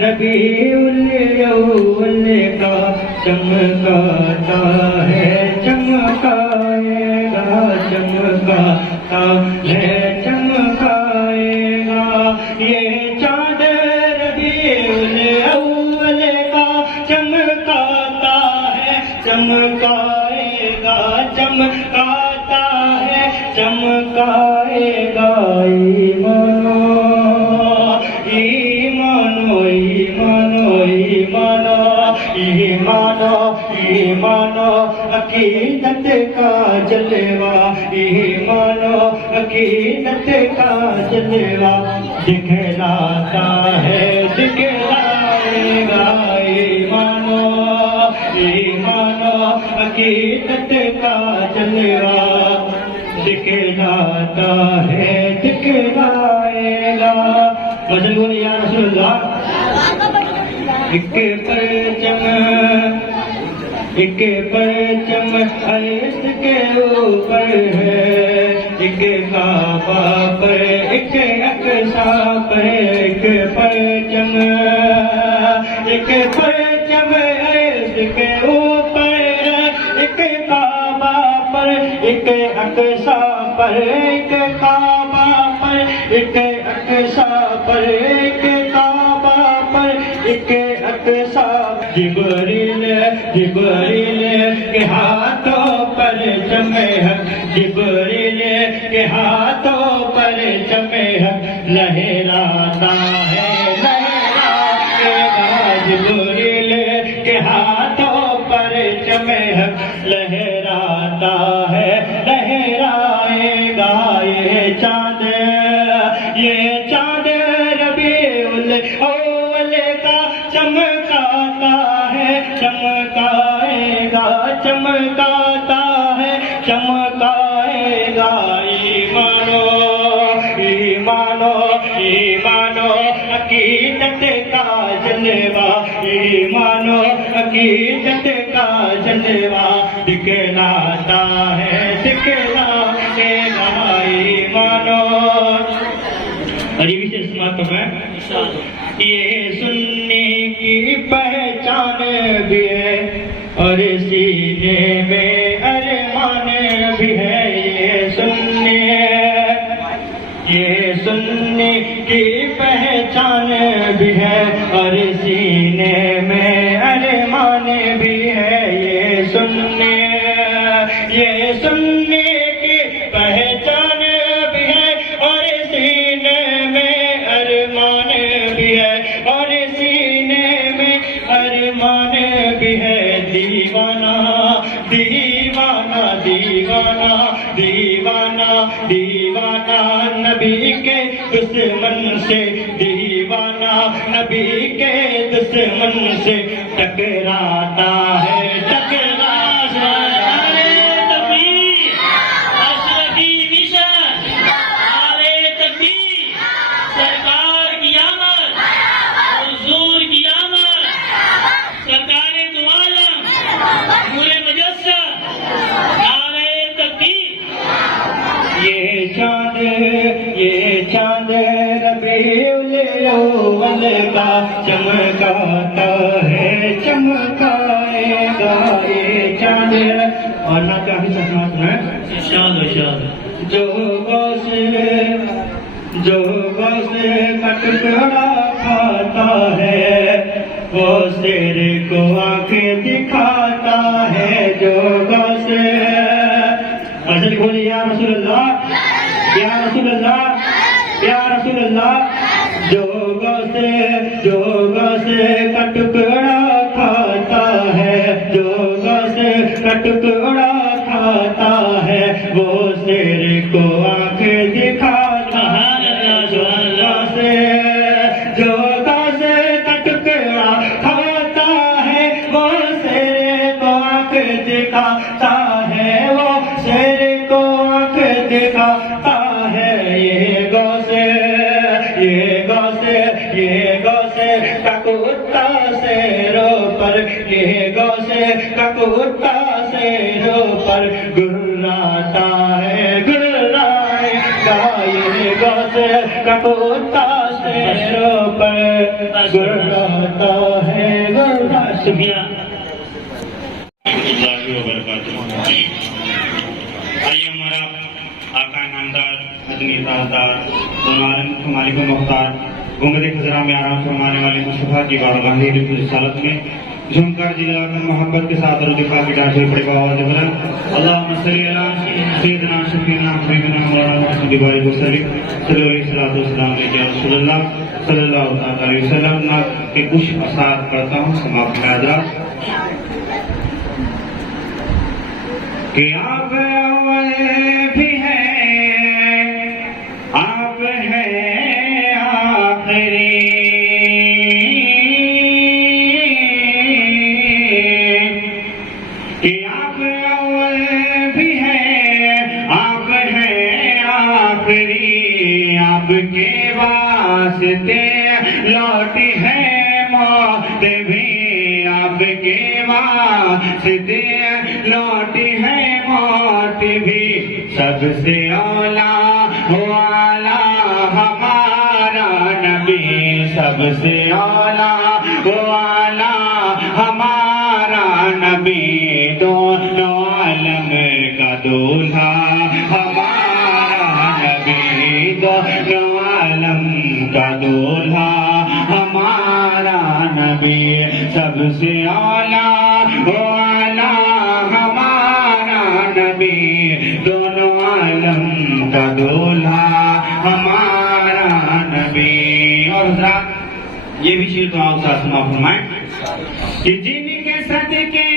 रबीउल अव्वल का चमकाता है चमकाएगा चमकाता है चमकाएगा ये चाँद रबीउल अव्वल का चमकाता है चमकाएगा चमकाता है चमकाएगा ईमानो अकीदत का जलवा ईमानो अकीदत का जलवा दिखलाता है दिखलाएगा ईमानो अकीदत का जलवा दिखलाता है दिखलाएगा। मजल बोले या रसूलुल्लाह। एक परचम अर्श के ऊपर है एक काबा पर एक अक्सा पर एक परचम अर्श के ऊपर है एक काबा पर एक अक्सा पर एक काबा पर एक अक्सा पर एक काबा पर एक अक्सा जिब्रील के हाथों पर जमे जिब्रील के हाथों पर जमे लहराता है लहराएगा जिब्रील के हाथों पर जमे लहराता है लहराएगा ये चाँद रबीउल अव्वल का चमकाता है चमकाएगा चमकाता है चमकाएगा ईमानो अकीदत का जलवा ईमानो अकीदत का जलवा दिखलाता है दिखलाएगा ईमानो। और ये विशेष महत्व है ये सुनने की पहचान भी है और सीने में अरमान भी है ये सुनने की पहचान भी है और सीने में अरमान भी है ये सुनने की पहचान भी है और सीने में अरमान भी है और सीने में अरमान भी है दीवाना दीवाना दीवाना दीवाना दीवाना नबी के दुश्मन से दीवाना नबी के दुश्मन से टकराता है टकराता है। ये चाँद रबीउल अव्वल का चमकाता है चमकाएगा ये चाँद। और ना क्या ही सकमात में जो गौस का टुकड़ा खाता है वो शेर को आंखें दिखाता है जो गौस। असल बोली या रसूलुल्लाह या रसूलुल्लाह या रसूलुल्लाह। जो गौस का टुकड़ा खाता है जो गौस का टुकड़ा खाता है वो शेर को आंख दिखाता है जो गौस का टुकड़ा खाता है वो शेर को आंख दिखाता है वो शेर को आंख दिखाता है। ये गौस का कुत्ता शेरों पर ये गौस का कुत्ता शेरों पर गुर्राता है गुर्राएगा ये गौसे कपूता शेरों पर गुर्राता है गुर्रा। शुक्रिया। आइए हमारा आका नामदार अजनी ताजदार दोनों आलम के मालिक मुख्तार गुंबद खजरा में आराम फरमाने वाले मुस्तफा की बारगाह रिसालत में झुमकर जिलाकर मोहब्बत के साथ और दिखा के डांस पड़े आवाज बुलंद अल्लाहुम्मा सल्ली अला सय्यिदना शफीना हबीबना मौलाना मुहम्मद बिबारी वसल्लम सल्लल्लाहु अलैहि वसल्लम के कुछ असार पढ़ता हूँ समाप्त में हज़रात कि आप अव्वल भी हैं आप हैं आखिरी कि आप अव्वल भी हैं आप हैं आखिरी आपके वास्ते लौटी है मौत भी आपके वास्ते लौटी है मौत भी सबसे औला वाला हमारा नबी सबसे औला वाला हमारा नबी दोनों आलम का दूल्हा हमारा नबी दोनों आलम का दूल्हा हमारा नबी सबसे औला वाला हमारा नबी दोनों आलम का दूल्हा हमारा नबी। और ये भी शेर तो आप साथ फरमाएं कि जिनके सदके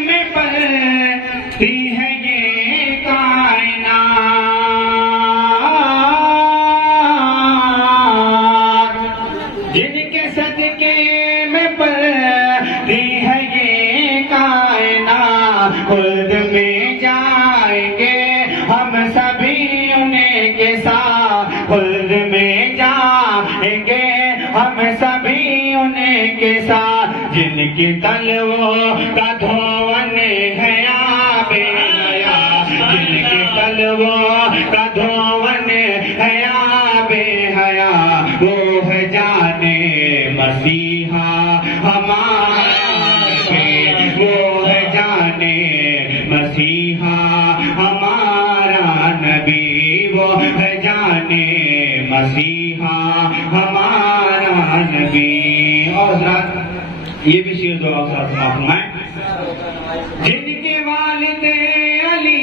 में पलती है ये कायनात जिनके सदके में पलती है ये कायनात खुद में जाएंगे हम सभी उन्हीं के साथ खुद में जाएंगे हम सभी उन्हीं के साथ जिनकी तलवों का धोवन है आबे हया जिनकी तलवों का धोवन है आबे हया वो है जाने मसीहा हमारा वो है जाने मसीहा हमारा नबी वो है जाने मसीहा हमारा नबी। और ये भी शेर दो आप साथ फरमाएं जिनके वालिदे अली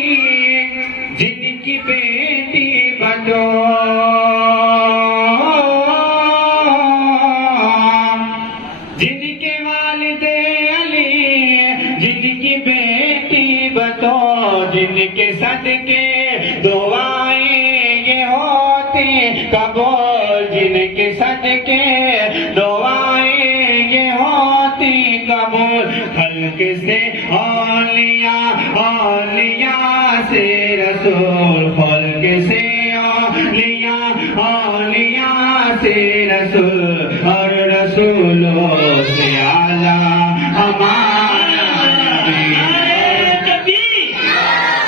जिनकी बेटी बतो जिनके वालिदे अली जिनकी बेटी बतो जिनके सदके दुआएं ये होती कबूल जिनके सदके दुआएं ये होती कबूल खल्क से औलिया औलिया से रसूल खल्क से औलिया औलिया से रसूल और रसूलों से आला हमारा नबी।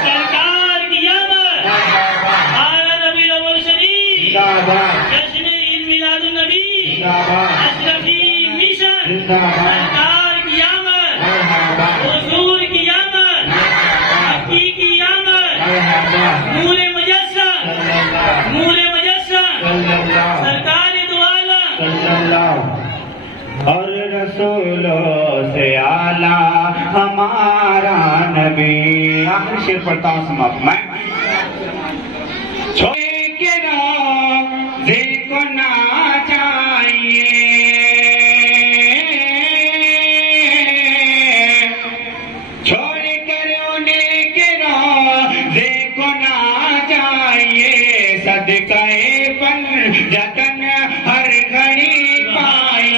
सरकार की आमद आला नबी अव्वल शरीफ जश्न ईद मिलादुन नबी अशरफी मिशन सरकार की आमद हुजूर की आमद हकी की आमद नूरे मुजस्सम सरकार दो आलम और रसूलों से आला हमारा नबी। आखिर शेर पढ़ता हूँ समाप्त मैं छोड़े के रोज़े को ना चाहिए छोड़ कर उन्हें के रोज़े को ना चाहिए सदक़े पन जतन हर घड़ी पाए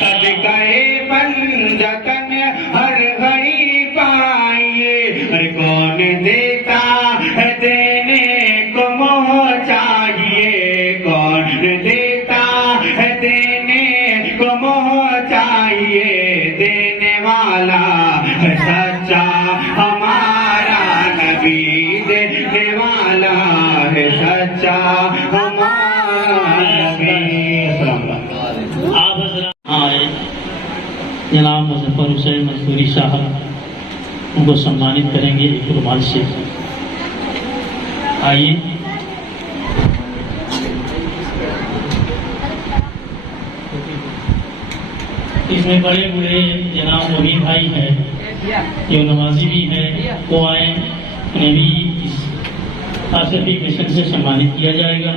सदक़े पन जतन हर घड़ी पाए हर कौन देता है देने को नबी देने वाला है सच्चा हमारा नबी। आप हजरात आए जनाब मुजफ्फर हुसैन मजदूरी साहब, उनको सम्मानित करेंगे एक रुमाल से। आइए। इसमें बड़े बूढ़े जनाब नबी भाई हैं, जो नमाजी भी हैं, वो आए, उन्हें भी इस आसफी मिशन से सम्मानित किया जाएगा,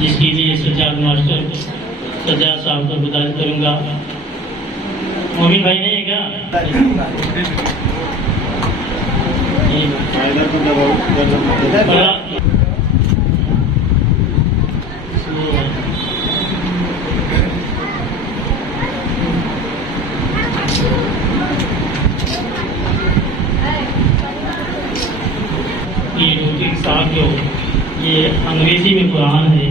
जिसके लिए सज्जाद मास्टर सज्जाद साहब को गुजारिश करूंगा। मोबिन भाई नहीं है क्या? ये रोटी साहब जो ये अंग्रेजी में कुरान है,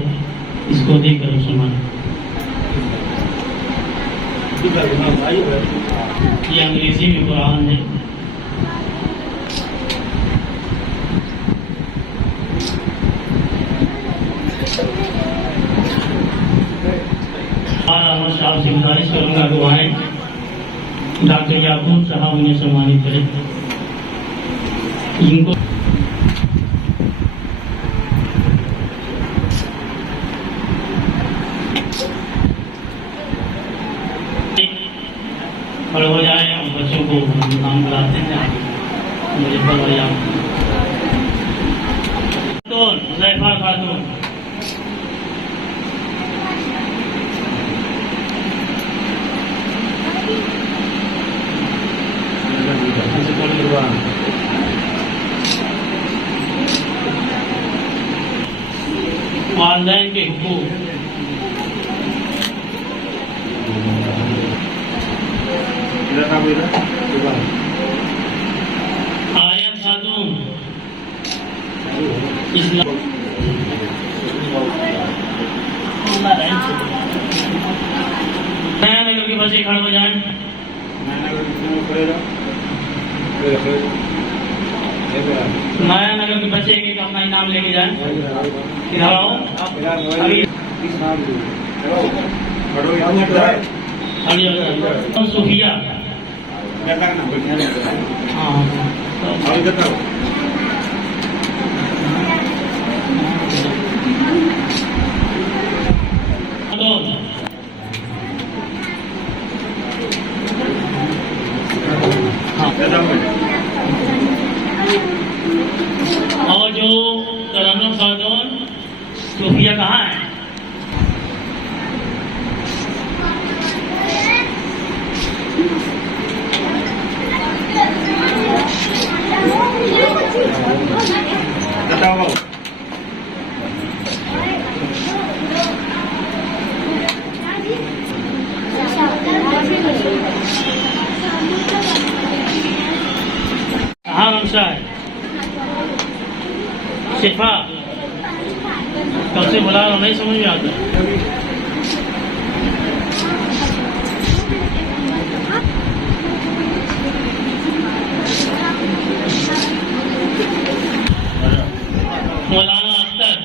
इसको देकर मुसलमान, ये अंग्रेजी में कुरान है। और साहब से गुजारिश करूंगा दुआएं डॉक्टर याकूब साहब उन्हें सम्मानित करें। इनको खड़े हो जाए, हम बच्चों को नाम बुलाते हैं। मुझे भैया हुज़ैफा खातून, वालिदैन के हुकूक, आयत खातून, इस्लाम नया नगर के बच्चे खड़े हो जाएं। नया नगर के बच्चे एक अपना इनाम लेके जाएं। इधर आओ। सूफिया, और जो तरानू खातून सूफिया कहाँ है? कहाँ रमशा है? शिफा कब से बुला रहा, नहीं समझ में आता। मौलाना अख्तर,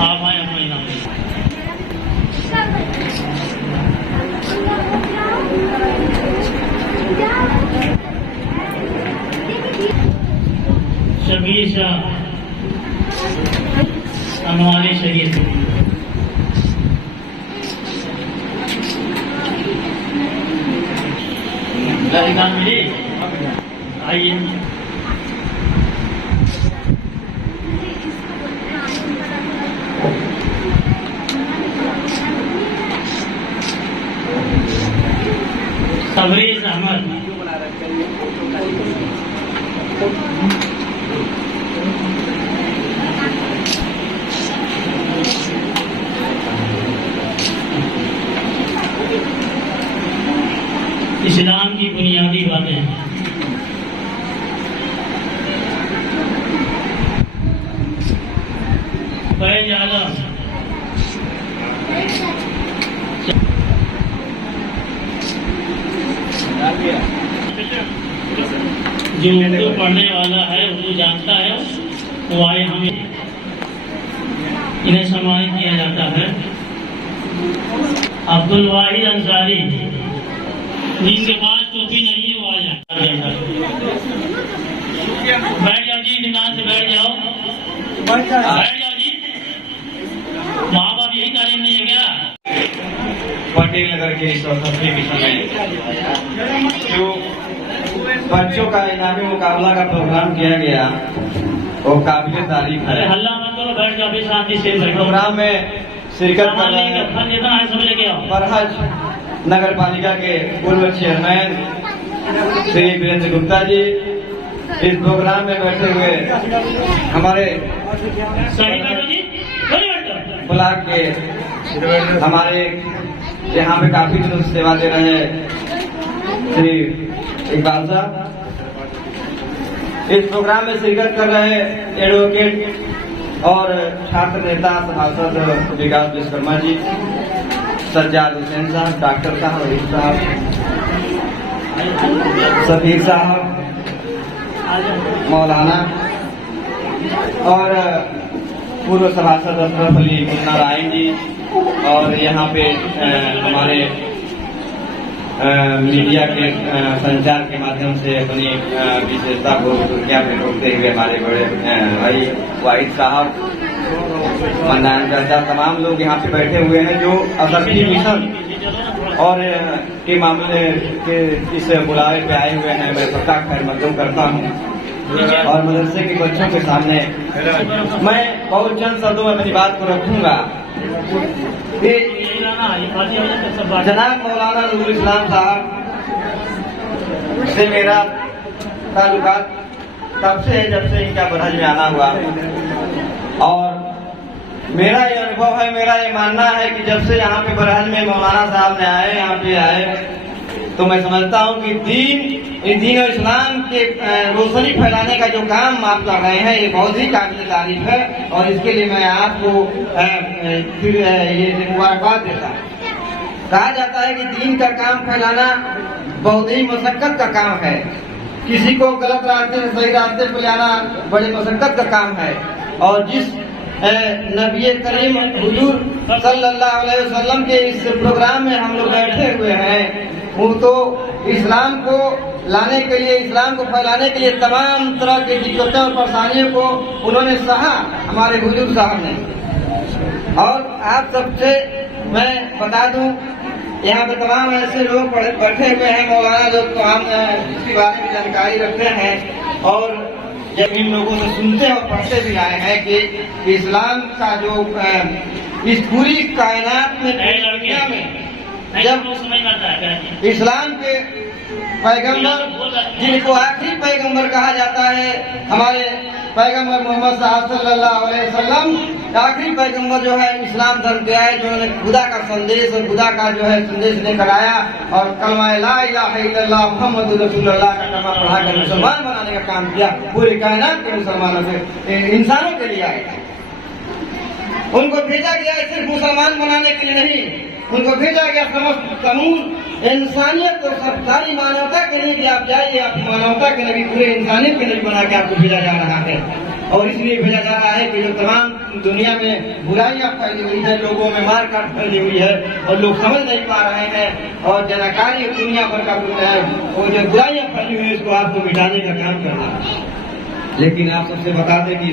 आप आए अपना इनाम। शबीर शाह अनवानी शरीफ, मिली। आइए। तबरीज अहमद, इस्लाम की बुनियादी बातें, फैज आलम, जो उर्दू पढ़ने वाला है, उर्दू जानता है, वो आए, हमें इन्हें सम्मानित किया जाता है। अब्दुल वाहिद अंसारी, जिनके पास टोपी नहीं है, वो आ जाए। बैठ जाओ जी, इत्मीनान से बैठ जाओ, बैठ जाओ जी। माँ बाप यही तालीम नहीं है क्या? पटेल नगर के इस असरफी मिशन में जो बच्चों का इनामी मुकाबला का प्रोग्राम किया गया, वो काबिल तारीफ अरे है। हल्ला मत करो, बैठ जाओ, शांति से बैठो। प्रोग्राम में शिरकत कर रहे हैं फल देना है, सब लेके आओ। बरहज नगर पालिका के पूर्व चेयरमैन श्री वीरेंद्र गुप्ता जी, इस प्रोग्राम में बैठे हुए हमारे सही बैठो जी, सही बैठो। ब्लॉक के हमारे यहाँ पे काफी दिनों से सेवा दे रहे हैं श्री इकबाल साहब, इस प्रोग्राम में शिरकत कर रहे एडवोकेट और छात्र नेता सभासद विकास विश्वकर्मा जी, सज्जाद हुसैन साहब, डॉक्टर साहब, रहीम साहब, सफीर साहब, मौलाना और पूर्व सभासद अशरफ अली नारायण जी, और यहाँ पे हमारे मीडिया के संचार के माध्यम से अपनी विशेषता को दुनिया में रोकते हुए हमारे बड़े भाई वाहिद साहब, मन्नान चाचा, तमाम लोग यहाँ पे बैठे हुए हैं जो असरफी मिशन और के मामले के इस बुलावे पे आए हुए हैं। मैं सबका खैर मकदम करता हूँ और मदरसे के बच्चों के सामने मैं बहुत चंद शब्दों में अपनी बात को रखूंगा। जनाब मौलाना नूरुल इस्लाम साहब से मेरा ताल्लुकात तब से है जब से इनका बरहज में आना हुआ, और मेरा ये अनुभव है, मेरा ये मानना है कि जब से यहाँ पे बरहज में मौलाना साहब ने आए, यहाँ पे आए, तो मैं समझता हूँ कि दीन और इस्लाम के रोशनी फैलाने का जो काम आप कर रहे हैं, ये बहुत ही काबिल तारीफ है, और इसके लिए मैं आपको फिर ये मुबारकबाद देता हूँ। कहा जाता है कि दीन का काम फैलाना बहुत ही मशक्कत का काम है, किसी को गलत रास्ते से सही रास्ते पर लाना बड़ी मशक्कत का काम है, और जिस नबी करीम हुजूर सल्लल्लाहु अलैहि वसल्लम के इस प्रोग्राम में हम लोग बैठे हुए हैं, वो तो इस्लाम को लाने के लिए, इस्लाम को फैलाने के लिए तमाम तरह की दिक्कतों और परेशानियों को उन्होंने सहा, हमारे हुजूर साहब ने। और आप सबसे मैं बता दूं, यहाँ पे तमाम ऐसे लोग बैठे हुए हैं मौलाना लोग, तो हम इसके बारे में जानकारी रखते हैं और जब इन लोगों से सुनते और पढ़ते भी आए हैं कि इस्लाम का जो इस पूरी कायनात में, दुनिया में जब इस्लाम के पैगंबर, जिनको आखिरी पैगंबर कहा जाता है, हमारे पैगंबर मोहम्मद साहब सल्लल्लाहु अलैहि वसल्लम आखिरी पैगंबर जो है इस्लाम धर्म के आए, जो उन्होंने खुदा का संदेश और खुदा का जो है संदेश लेकर आया और कलमा ला इलाहा इल्लल्लाह मुहम्मदुर रसूलुल्लाह का कलमा पढ़ाकर मुसलमान बनाने का काम किया, पूरी कायनात के मुसलमानों से, इंसानों के लिए आए। उनको भेजा गया सिर्फ मुसलमान बनाने के लिए नहीं, उनको भेजा गया समस्त समूल इंसानियत और सब सारी मानवता के लिए कि आप जाइए, आप मानवता के नबी, पूरे इंसानियत के नबी बना के आपको भेजा जा रहा है। और इसलिए भेजा जा रहा है कि जो तमाम दुनिया में बुराइयां फैली हुई है, लोगों में मार काट फैली हुई है और लोग समझ नहीं पा रहे हैं, और जनाकारी दुनिया भर का वो जो बुराइयां फैली हुई है इसको आपको मिटाने का काम करना है। लेकिन आप सबसे बता दें कि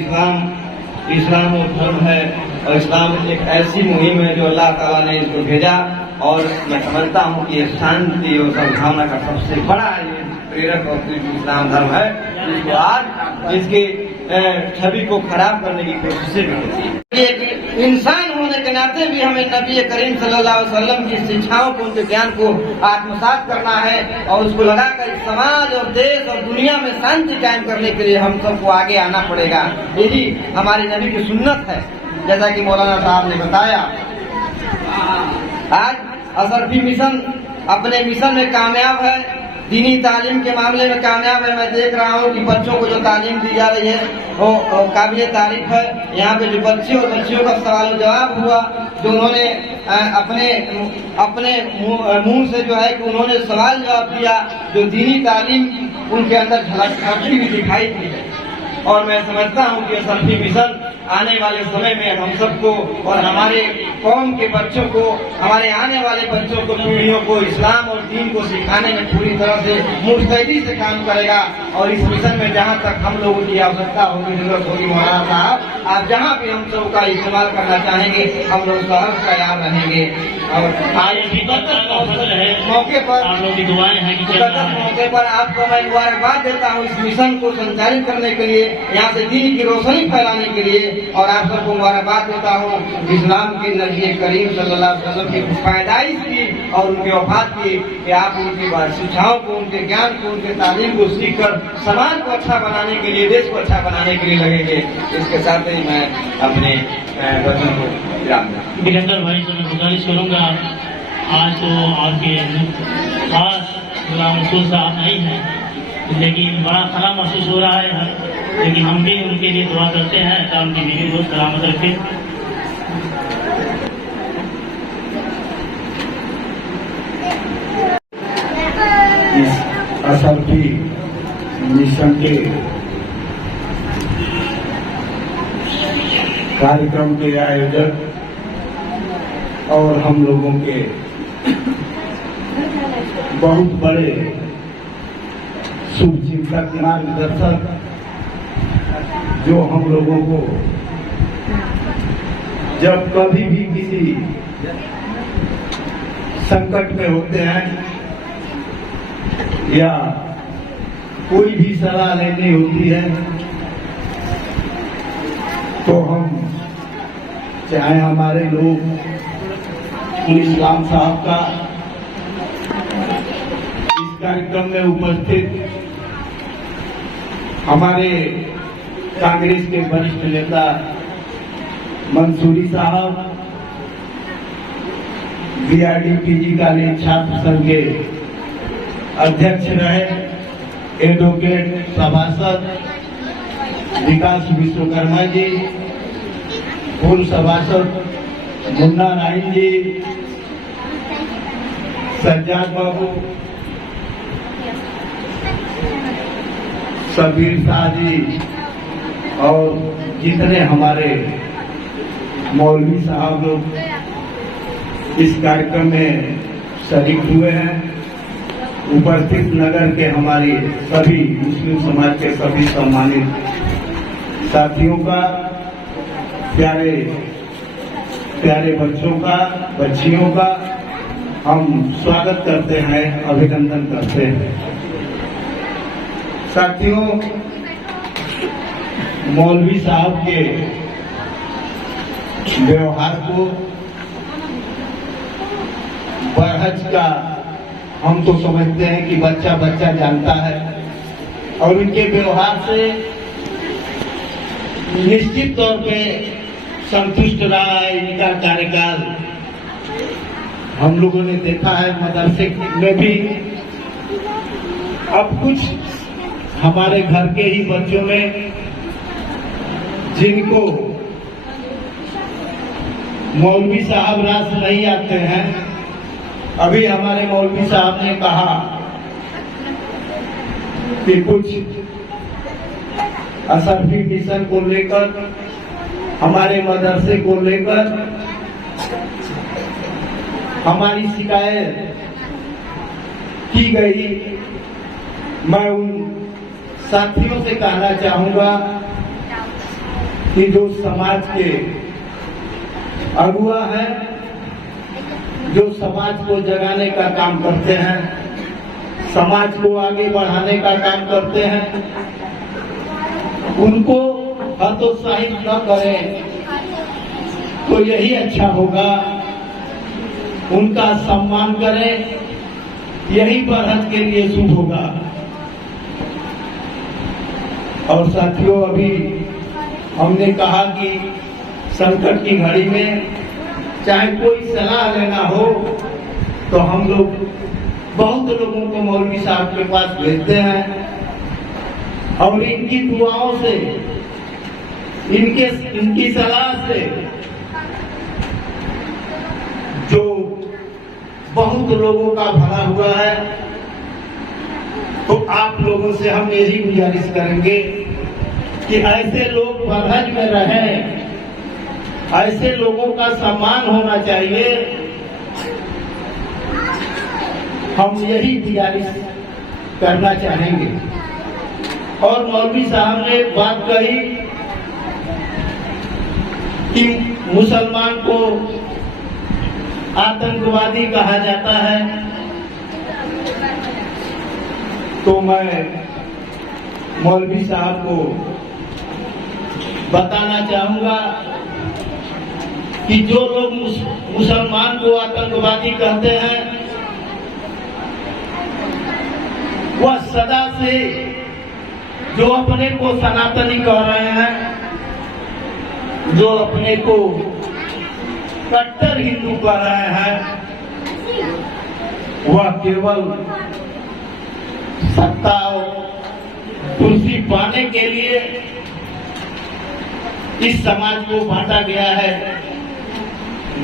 इस्लाम वो धर्म है और इस्लाम एक ऐसी मुहिम है जो अल्लाह ताला ने इसको भेजा, और मैं समझता हूँ कि शांति और सद्भावना का सबसे बड़ा प्रेरक और इस्लाम धर्म है, जिसको आज इसके छवि को खराब करने की कोशिशें भी होती है। एक इंसान होने के नाते भी हमें नबी करीम सल्लल्लाहु अलैहि वसल्लम की शिक्षाओं को, उनके ज्ञान को आत्मसात करना है और उसको लगाकर समाज और देश और दुनिया में शांति कायम करने के लिए हम सबको आगे आना पड़ेगा। यही हमारी नबी की सुन्नत है। जैसा कि मौलाना साहब ने बताया, आज असरफी मिशन अपने मिशन में कामयाब है। दीनी तालीम के मामले में कामयाब है। मैं देख रहा हूँ कि बच्चों को जो तालीम दी जा रही है वो काबिल तारीफ है। यहाँ पे जो बच्चे और बच्चियों का सवाल जवाब हुआ, जो उन्होंने अपने मुंह से जो है कि उन्होंने सवाल जवाब दिया, जो दीनी तालीम उनके अंदर झलकती हुई दिखाई दी। और मैं समझता हूँ कि असरफी मिशन आने वाले समय में हम सबको और हमारे कौम के बच्चों को, हमारे आने वाले बच्चों को, पीढ़ियों को इस्लाम और दीन को सिखाने में पूरी तरह से मुस्तैदी से काम करेगा। और इस मिशन में जहाँ तक हम लोगों की आवश्यकता होगी, जरूरत होगी, मौलाना साहब आप जहाँ भी हम सब का इस्तेमाल करना चाहेंगे, हम लोग सहर्ष तैयार रहेंगे। और आज मौके पर मौके पर आपको मैं मुबारकबाद देता हूँ इस मिशन को संचालित करने के लिए, यहाँ से दीन की रोशनी फैलाने के लिए। और आप सबको मुबारकबाद देता हूँ इस्लाम के नबी करीम सल्लल्लाहु अलैहि वसल्लम की पैदाइश की और उनके वफात की, कि आप उनके शिक्षाओं को, उनके ज्ञान को, उनके तालीम को सीख कर समाज को अच्छा बनाने के लिए, देश को अच्छा बनाने के लिए लगेंगे। इसके साथ ही मैं अपने वचन को वीरेंद्र भाई से मैं गुजारिश करूँगा, आज तो आपके खास गुलाम रसूल साहब नहीं हैं, लेकिन बड़ा खरा महसूस हो रहा है। लेकिन हम भी उनके लिए दुआ करते हैं कि उनकी बीवी को सलामत रखे। इस असरफी मिशन के कार्यक्रम के आयोजक और हम लोगों के बहुत बड़े शुभचिंतक, मार्गदर्शक, जो हम लोगों को जब कभी भी किसी संकट में होते हैं या कोई भी सलाह लेनी होती है, तो हम चाहे हमारे लोग इस्लाम साहब का इस कार्यक्रम में उपस्थित हमारे कांग्रेस के वरिष्ठ नेता मंसूरी साहब, बीआरडीपीजी कॉलेज छात्र संघ के अध्यक्ष रहे एडवोकेट सभासद विकास विश्वकर्मा जी, पूर्व सभासद मुन्ना नाइन जी, सज्जाद बाबू, सबीर शाह जी और जितने हमारे मौलवी साहब लोग इस कार्यक्रम में शरीक हुए हैं, उपस्थित नगर के हमारे सभी मुस्लिम समाज के सभी सम्मानित साथियों का, प्यारे प्यारे बच्चों का, बच्चियों का हम स्वागत करते हैं, अभिनंदन करते हैं। साथियों, मौलवी साहब के व्यवहार को, बरहज का हम तो समझते हैं कि बच्चा बच्चा जानता है, और उनके व्यवहार से निश्चित तौर पे संतुष्ट रहा है इनका कार्यकाल। हम लोगों ने देखा है मदरसे में भी, अब कुछ हमारे घर के ही बच्चों में जिनको मौलवी साहब रास नहीं आते हैं, अभी हमारे मौलवी साहब ने कहा कि कुछ असरफी मिशन को लेकर, हमारे मदरसे को लेकर हमारी शिकायत की गई। मैं उन साथियों से कहना चाहूंगा कि जो समाज के अगुआ है, जो समाज को जगाने का काम करते हैं, समाज को आगे बढ़ाने का काम करते हैं, उनको हतोत्साहित न करें तो यही अच्छा होगा। उनका सम्मान करें, यही बढ़त के लिए शुभ होगा। और साथियों, अभी हमने कहा कि संकट की घड़ी में चाहे कोई सलाह लेना हो तो हम लोग बहुत लोगों को मौलवी साहब के पास भेजते हैं और इनकी दुआओं से, इनकी सलाह से जो बहुत लोगों का भला हुआ है। तो आप लोगों से हम यही गुजारिश करेंगे कि ऐसे लोग बरहज में रहें, ऐसे लोगों का सम्मान होना चाहिए। हम यही गुजारिश करना चाहेंगे। और मौलवी साहब ने एक बात कही कि मुसलमान को आतंकवादी कहा जाता है। तो मैं मौलवी साहब को बताना चाहूंगा कि जो लोग मुसलमान को आतंकवादी कहते हैं वह सदा से जो अपने को सनातनी कह रहे हैं, जो अपने को कट्टर हिंदू कह रहे हैं, वह केवल सत्ता और कुर्सी पाने के लिए इस समाज को बांटा गया है।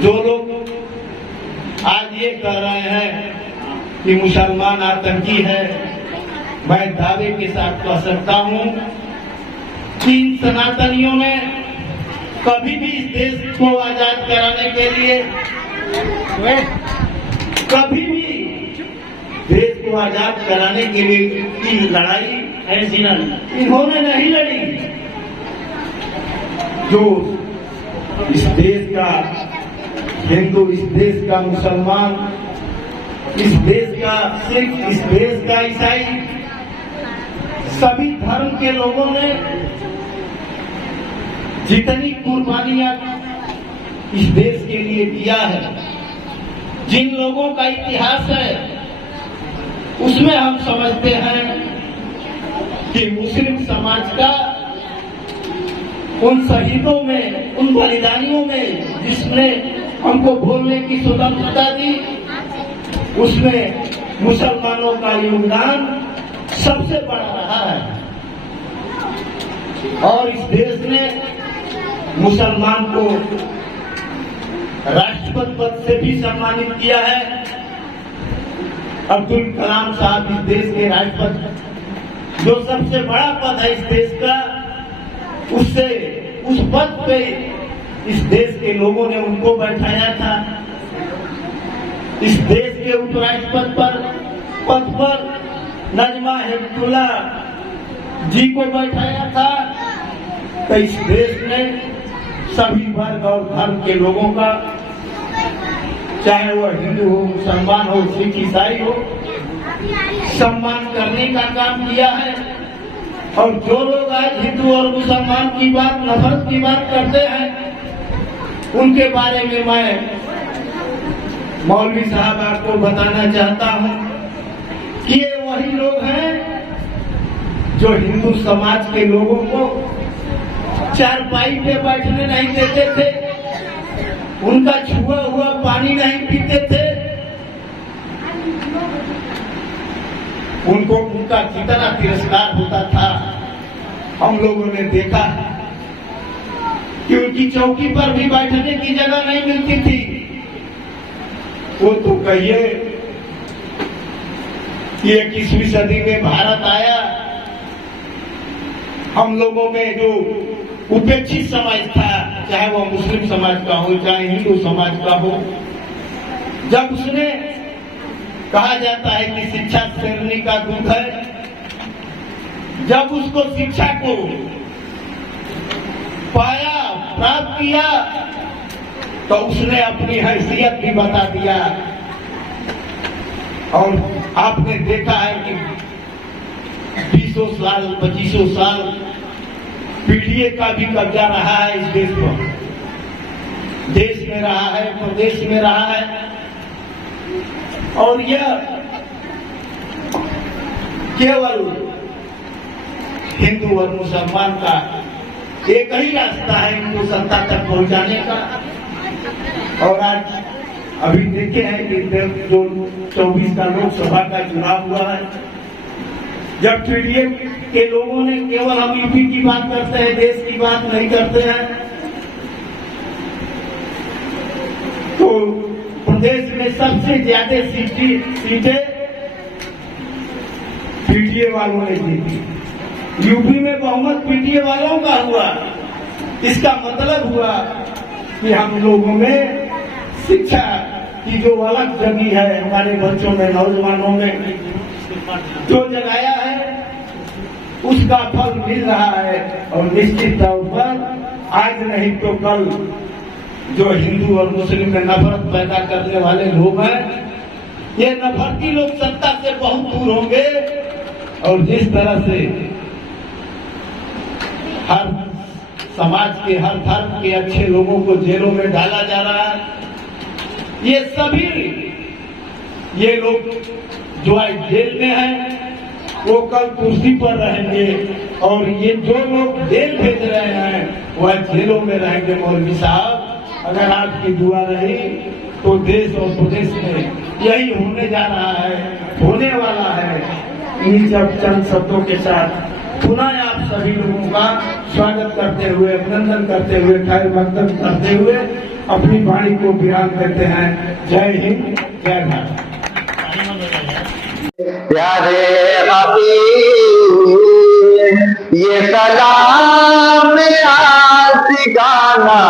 जो लोग आज ये कह रहे हैं कि मुसलमान आतंकी है, मैं दावे के साथ कह सकता हूं कि इन सनातनियों ने कभी भी इस देश को आजाद कराने के लिए, कभी भी देश को आजाद कराने के लिए की लड़ाई ऐसी इन्होंने नहीं लड़ी। जो इस देश का हिंदू, इस देश का मुसलमान, इस देश का सिख, इस देश का ईसाई, सभी धर्म के लोगों ने जितनी कुर्बानियां इस देश के लिए दिया है, जिन लोगों का इतिहास है, उसमें हम समझते हैं कि मुस्लिम समाज का उन शहीदों में, उन बलिदानियों में जिसने हमको बोलने की स्वतंत्रता दी, उसमें मुसलमानों का योगदान सबसे बड़ा रहा है। और इस देश ने मुसलमान को राष्ट्रपति पद से भी सम्मानित किया है। अब्दुल कलाम साहब इस देश के राष्ट्रपति, जो सबसे बड़ा पद है इस देश का, उससे उस पद पे इस देश के लोगों ने उनको बैठाया था। इस देश के उपराष्ट्रपति पद पर नजमा हेपतुल्ला जी को बैठाया था। तो इस देश ने सभी वर्ग और धर्म के लोगों का, चाहे वह हिंदू हो, मुसलमान हो, सिख, ईसाई हो, सम्मान करने का काम किया है। और जो लोग आज हिंदू और मुसलमान की बात, नफरत की बात करते हैं, उनके बारे में मैं मौलवी साहब आपको बताना चाहता हूं कि ये वही लोग हैं जो हिंदू समाज के लोगों को चारपाई पे बैठने नहीं देते थे, उनका छुआ हुआ पानी नहीं पीते थे, उनको उनका कितना तिरस्कार होता था हम लोगों ने देखा कि उनकी चौकी पर भी बैठने की जगह नहीं मिलती थी। वो तो कहिए कि 21वीं सदी में भारत आया, हम लोगों में जो उपेक्षित समाज था, चाहे वो मुस्लिम समाज का हो, चाहे हिंदू समाज का हो, जब उसने, कहा जाता है कि शिक्षा शेरनी का दूध है, जब उसको शिक्षा को पाया, प्राप्त किया, तो उसने अपनी हैसियत भी बता दिया। और आपने देखा है कि 20 साल, 25 साल पीढ़ी का भी कब्जा रहा है इस देश पर, देश में रहा है, प्रदेश में रहा है। और यह केवल हिंदू और मुसलमान का एक ही रास्ता है इनको सत्ता तक पहुंचाने का। और आज अभी देखे हैं कि जो 24 का लोकसभा का चुनाव हुआ है, जब पीडीएम के लोगों ने केवल हम यूपी की बात करते हैं, देश की बात नहीं करते हैं, तो प्रदेश में सबसे ज्यादा सीटें पीटीए वालों ने जीती। यूपी में बहुमत पीटीए वालों का हुआ। इसका मतलब हुआ कि हम लोगों में शिक्षा की जो अलग जगी है, हमारे बच्चों में, नौजवानों में जो जगाया है, उसका फल मिल रहा है। और निश्चित तौर पर आज नहीं तो कल जो हिंदू और मुस्लिम में नफरत पैदा करने वाले लोग हैं, ये नफरती लोग सत्ता से बहुत दूर होंगे। और जिस तरह से हर समाज के, हर धर्म के अच्छे लोगों को जेलों में डाला जा रहा है, ये सभी ये लोग जो आज जेल में हैं, वो कल कुर्सी पर रहेंगे। और ये जो लोग जेल भेज रहे हैं, वह जेलों में रहेंगे। मौलवी साहब, अगर आपकी दुआ रही तो देश और प्रदेश में यही होने जा रहा है, होने वाला है। इन जब चंद शब्दों के साथ पुनः आप सभी लोगों का स्वागत करते हुए, अभिनंदन करते हुए, खैर मकदम करते हुए अपनी वाणी को विराम देते हैं। जय हिंद, जय भारत। प्यारे ये सलाम आशिकाना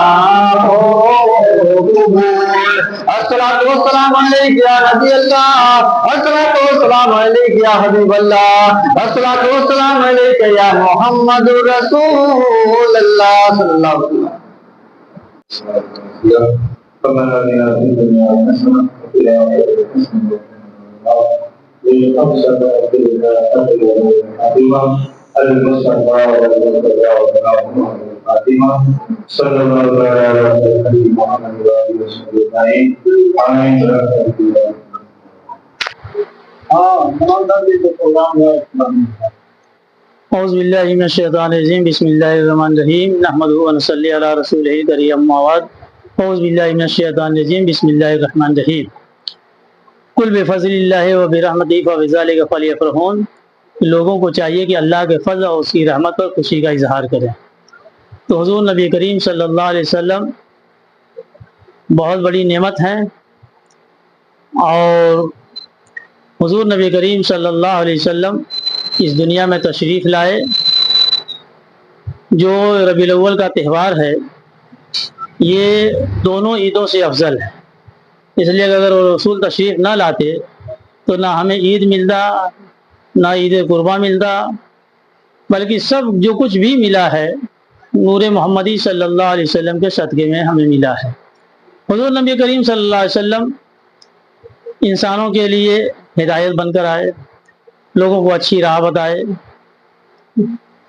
हो अस्सलातु वस्सलाम अलैका या नबी अल्लाह, अस्सलातु वस्सलाम अलैका या हबीब अल्लाह, अस्सलातु वस्सलाम अलैका या मुहम्मदुर रसूलुल्लाह सल्लल्लाहु अलैहि औज़ुबिल्लाहि मिनश्शैतानिर्रजीम, बिस्मिल्लाहिर्रहमानिर्रहीम, नहमदुहु व नुसल्ली अला रसूलिहिल करीम, अम्मा बाद। औज़ुबिल्लाहि मिनश्शैतानिर्रजीम, बिस्मिल्लाहिर्रहमानिर्रहीम। कुल बिफज़लिल्लाहि व बिरहमतिही फबिज़ालिका फ़लयफ़रहून। लोगों को चाहिए कि अल्लाह के फज़ल और उसकी रहमत पर खुशी का इजहार करें। तो हुज़ूर नबी करीम सल्लल्लाहु अलैहि वसल्लम बहुत बड़ी नेमत हैं। और हुज़ूर नबी करीम सल्लल्लाहु अलैहि वसल्लम इस दुनिया में तशरीफ़ लाए। जो रबीउल अव्वल का त्यौहार है, ये दोनों ईदों से अफजल है। इसलिए अगर वो रसूल तशरीफ़ ना लाते तो ना हमें ईद मिलता, ना ईद कुर्बा मिलता, बल्कि सब जो कुछ भी मिला है नूर मोहम्मदी सल्लल्लाहु अलैहि वसल्लम के सदक़े में हमें मिला है। हुज़ूर नबी करीम सल्लल्लाहु अलैहि वसल्लम इंसानों के लिए हिदायत बनकर आए, लोगों को अच्छी राह बताए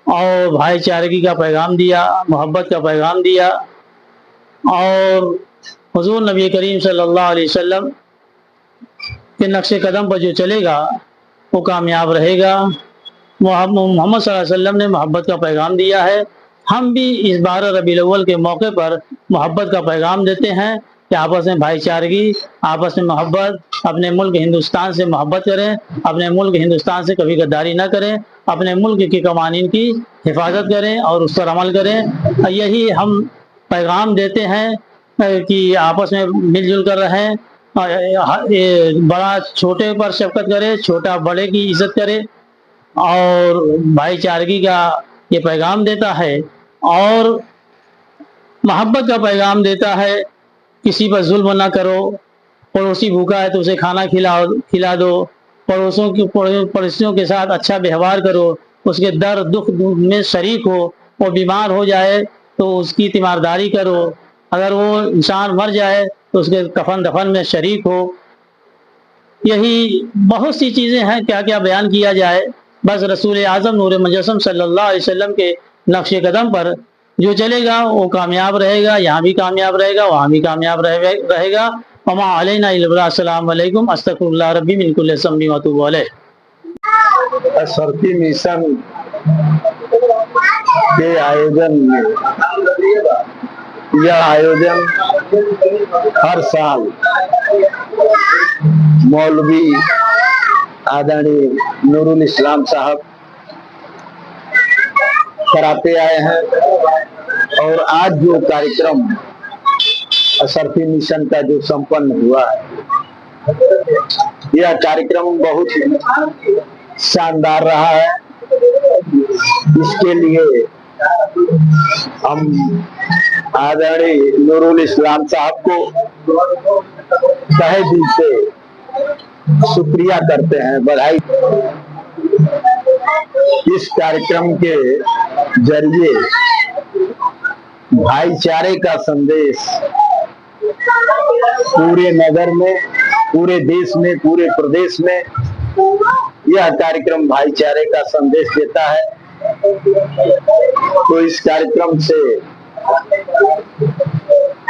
और भाईचारगी का पैगाम दिया, मोहब्बत का पैगाम दिया। और हुज़ूर नबी करीम सल्लल्लाहु अलैहि वसल्लम के नक्शे कदम पर जो चलेगा वो कामयाब रहेगा। मोहम्मद सल्लल्लाहु अलैहि वसल्लम ने मोहब्बत का पैगाम दिया है। हम भी इस 12 रबीउल अव्वल के मौके पर मोहब्बत का पैगाम देते हैं कि आपस में भाईचारगी, आपस में मोहब्बत, अपने मुल्क हिंदुस्तान से मोहब्बत करें, अपने मुल्क हिंदुस्तान से कभी गद्दारी ना करें, अपने मुल्क के कवानीन की हिफाजत करें और उस पर अमल करें। यही हम पैगाम देते हैं कि आपस में मिलजुल कर रहें, बड़ा छोटे पर शफकत करे, छोटा बड़े की इज्जत करे और भाईचारगी का ये पैगाम देता है। और मोहब्बत का पैगाम देता है, किसी पर जुल्म ना करो, पड़ोसी भूखा है तो उसे खाना खिला दो, पड़ोसियों के साथ अच्छा व्यवहार करो, उसके दर्द दुख में शरीक हो, वो बीमार हो जाए तो उसकी तीमारदारी करो, अगर वो इंसान मर जाए तो उसके कफन दफन में शरीक हो। यही बहुत सी चीज़ें हैं, क्या क्या बयान किया जाए। बस रसूल आज़म नूर मुजस्सम सल्लल्लाहु अलैहि वसल्लम के नक्शे कदम पर जो चलेगा वो कामयाब रहेगा, यहाँ भी कामयाब रहेगा, वहाँ भी कामयाब रहेगा। वमा अलैना इल्ला बलाग। अस्सलाम वालेकुम, अस्तगफिरुल्लाह रब्बी मिन कुल्लि ज़ंबि व अतूबु अलैह। अशरफी मिशन के आयोजन में यह आयोजन हर साल मौलवी आदरणीय नूरुल इस्लाम साहब कराते आए हैं। और आज जो कार्यक्रम अशरफी मिशन का जो संपन्न हुआ है, यह कार्यक्रम बहुत शानदार रहा है। इसके लिए हम आदरणीय नूरुल इस्लाम साहब को तहे दिल से शुक्रिया करते हैं, बधाई। इस कार्यक्रम के जरिए भाईचारे का संदेश पूरे नगर में, पूरे देश में, पूरे प्रदेश में यह कार्यक्रम भाईचारे का संदेश देता है। तो इस कार्यक्रम से,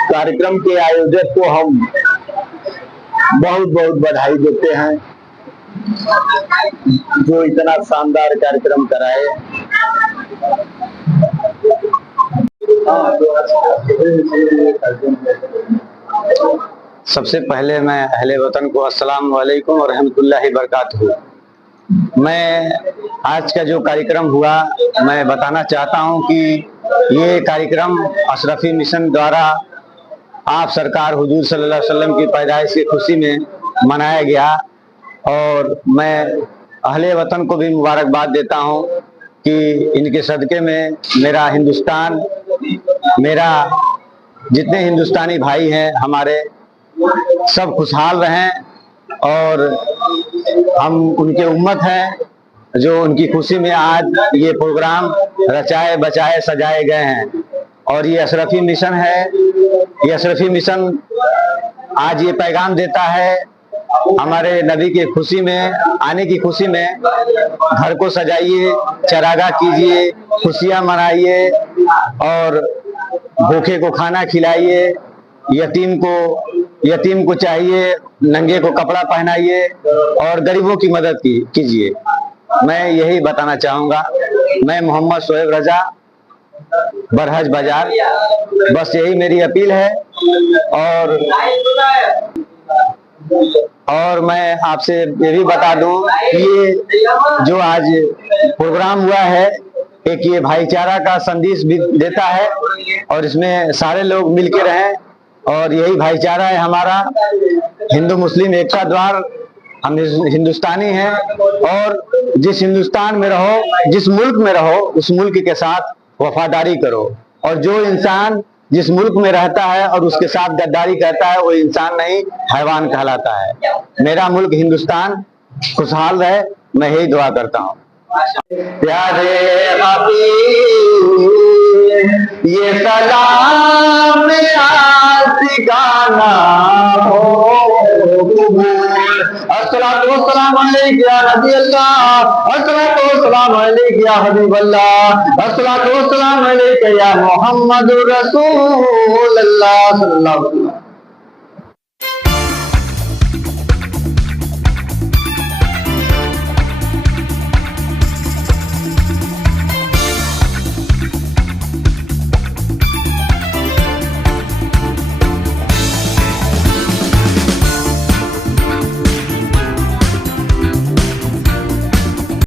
कार्यक्रम के आयोजक को हम बहुत बहुत बधाई देते हैं जो इतना शानदार कार्यक्रम कराए। सबसे पहले मैं अहले वतन को अस्सलाम वालेकुम और रहमतुल्लाहि बरकातहू। मैं आज का जो कार्यक्रम हुआ, मैं बताना चाहता हूं कि ये कार्यक्रम अशरफी मिशन द्वारा आप सरकार हुजूर सल्लल्लाहु अलैहि वसल्लम की पैदाइश की खुशी में मनाया गया। और मैं अहले वतन को भी मुबारकबाद देता हूं कि इनके सदक़े में मेरा हिंदुस्तान, मेरा जितने हिंदुस्तानी भाई हैं हमारे, सब खुशहाल रहें। और हम उनके उम्मत हैं जो उनकी खुशी में आज ये प्रोग्राम रचाए बचाए सजाए गए हैं। और ये अशरफी मिशन है। ये अशरफी मिशन आज ये पैगाम देता है, हमारे नबी की खुशी में, आने की खुशी में घर को सजाइए, चरागाह कीजिए, खुशियां मनाइए और भूखे को खाना खिलाइए, यतीम को चाहिए नंगे को कपड़ा पहनाइए और गरीबों की मदद कीजिए। मैं यही बताना चाहूंगा। मैं मोहम्मद शोएब रजा, बरहज बाजार, बस यही मेरी अपील है। और मैं आपसे ये भी बता दूं कि ये जो आज प्रोग्राम हुआ है, एक ये भाईचारा का संदेश भी देता है और इसमें सारे लोग मिलके रहें। और यही भाईचारा है हमारा, हिंदू मुस्लिम एकता द्वार। हम हिंदुस्तानी हैं और जिस हिंदुस्तान में रहो, जिस मुल्क में रहो, उस मुल्क के साथ वफादारी करो। और जो इंसान जिस मुल्क में रहता है और उसके साथ गद्दारी करता है, वो इंसान नहीं, हैवान कहलाता है। मेरा मुल्क हिंदुस्तान खुशहाल रहे, मैं यही दुआ करता हूँ। प्यारे ये सलाम आशिकाना हो, अस्सलातु वस्सलाम अलैका या नबी अल्लाह, अस्सलातु वस्सलाम अलैका या हबीब अल्लाह, अस्सलातु वस्सलाम अलैका या मुहम्मदुर रसूलुल्लाह सल्लल्लाहु अलैहि वसल्लम।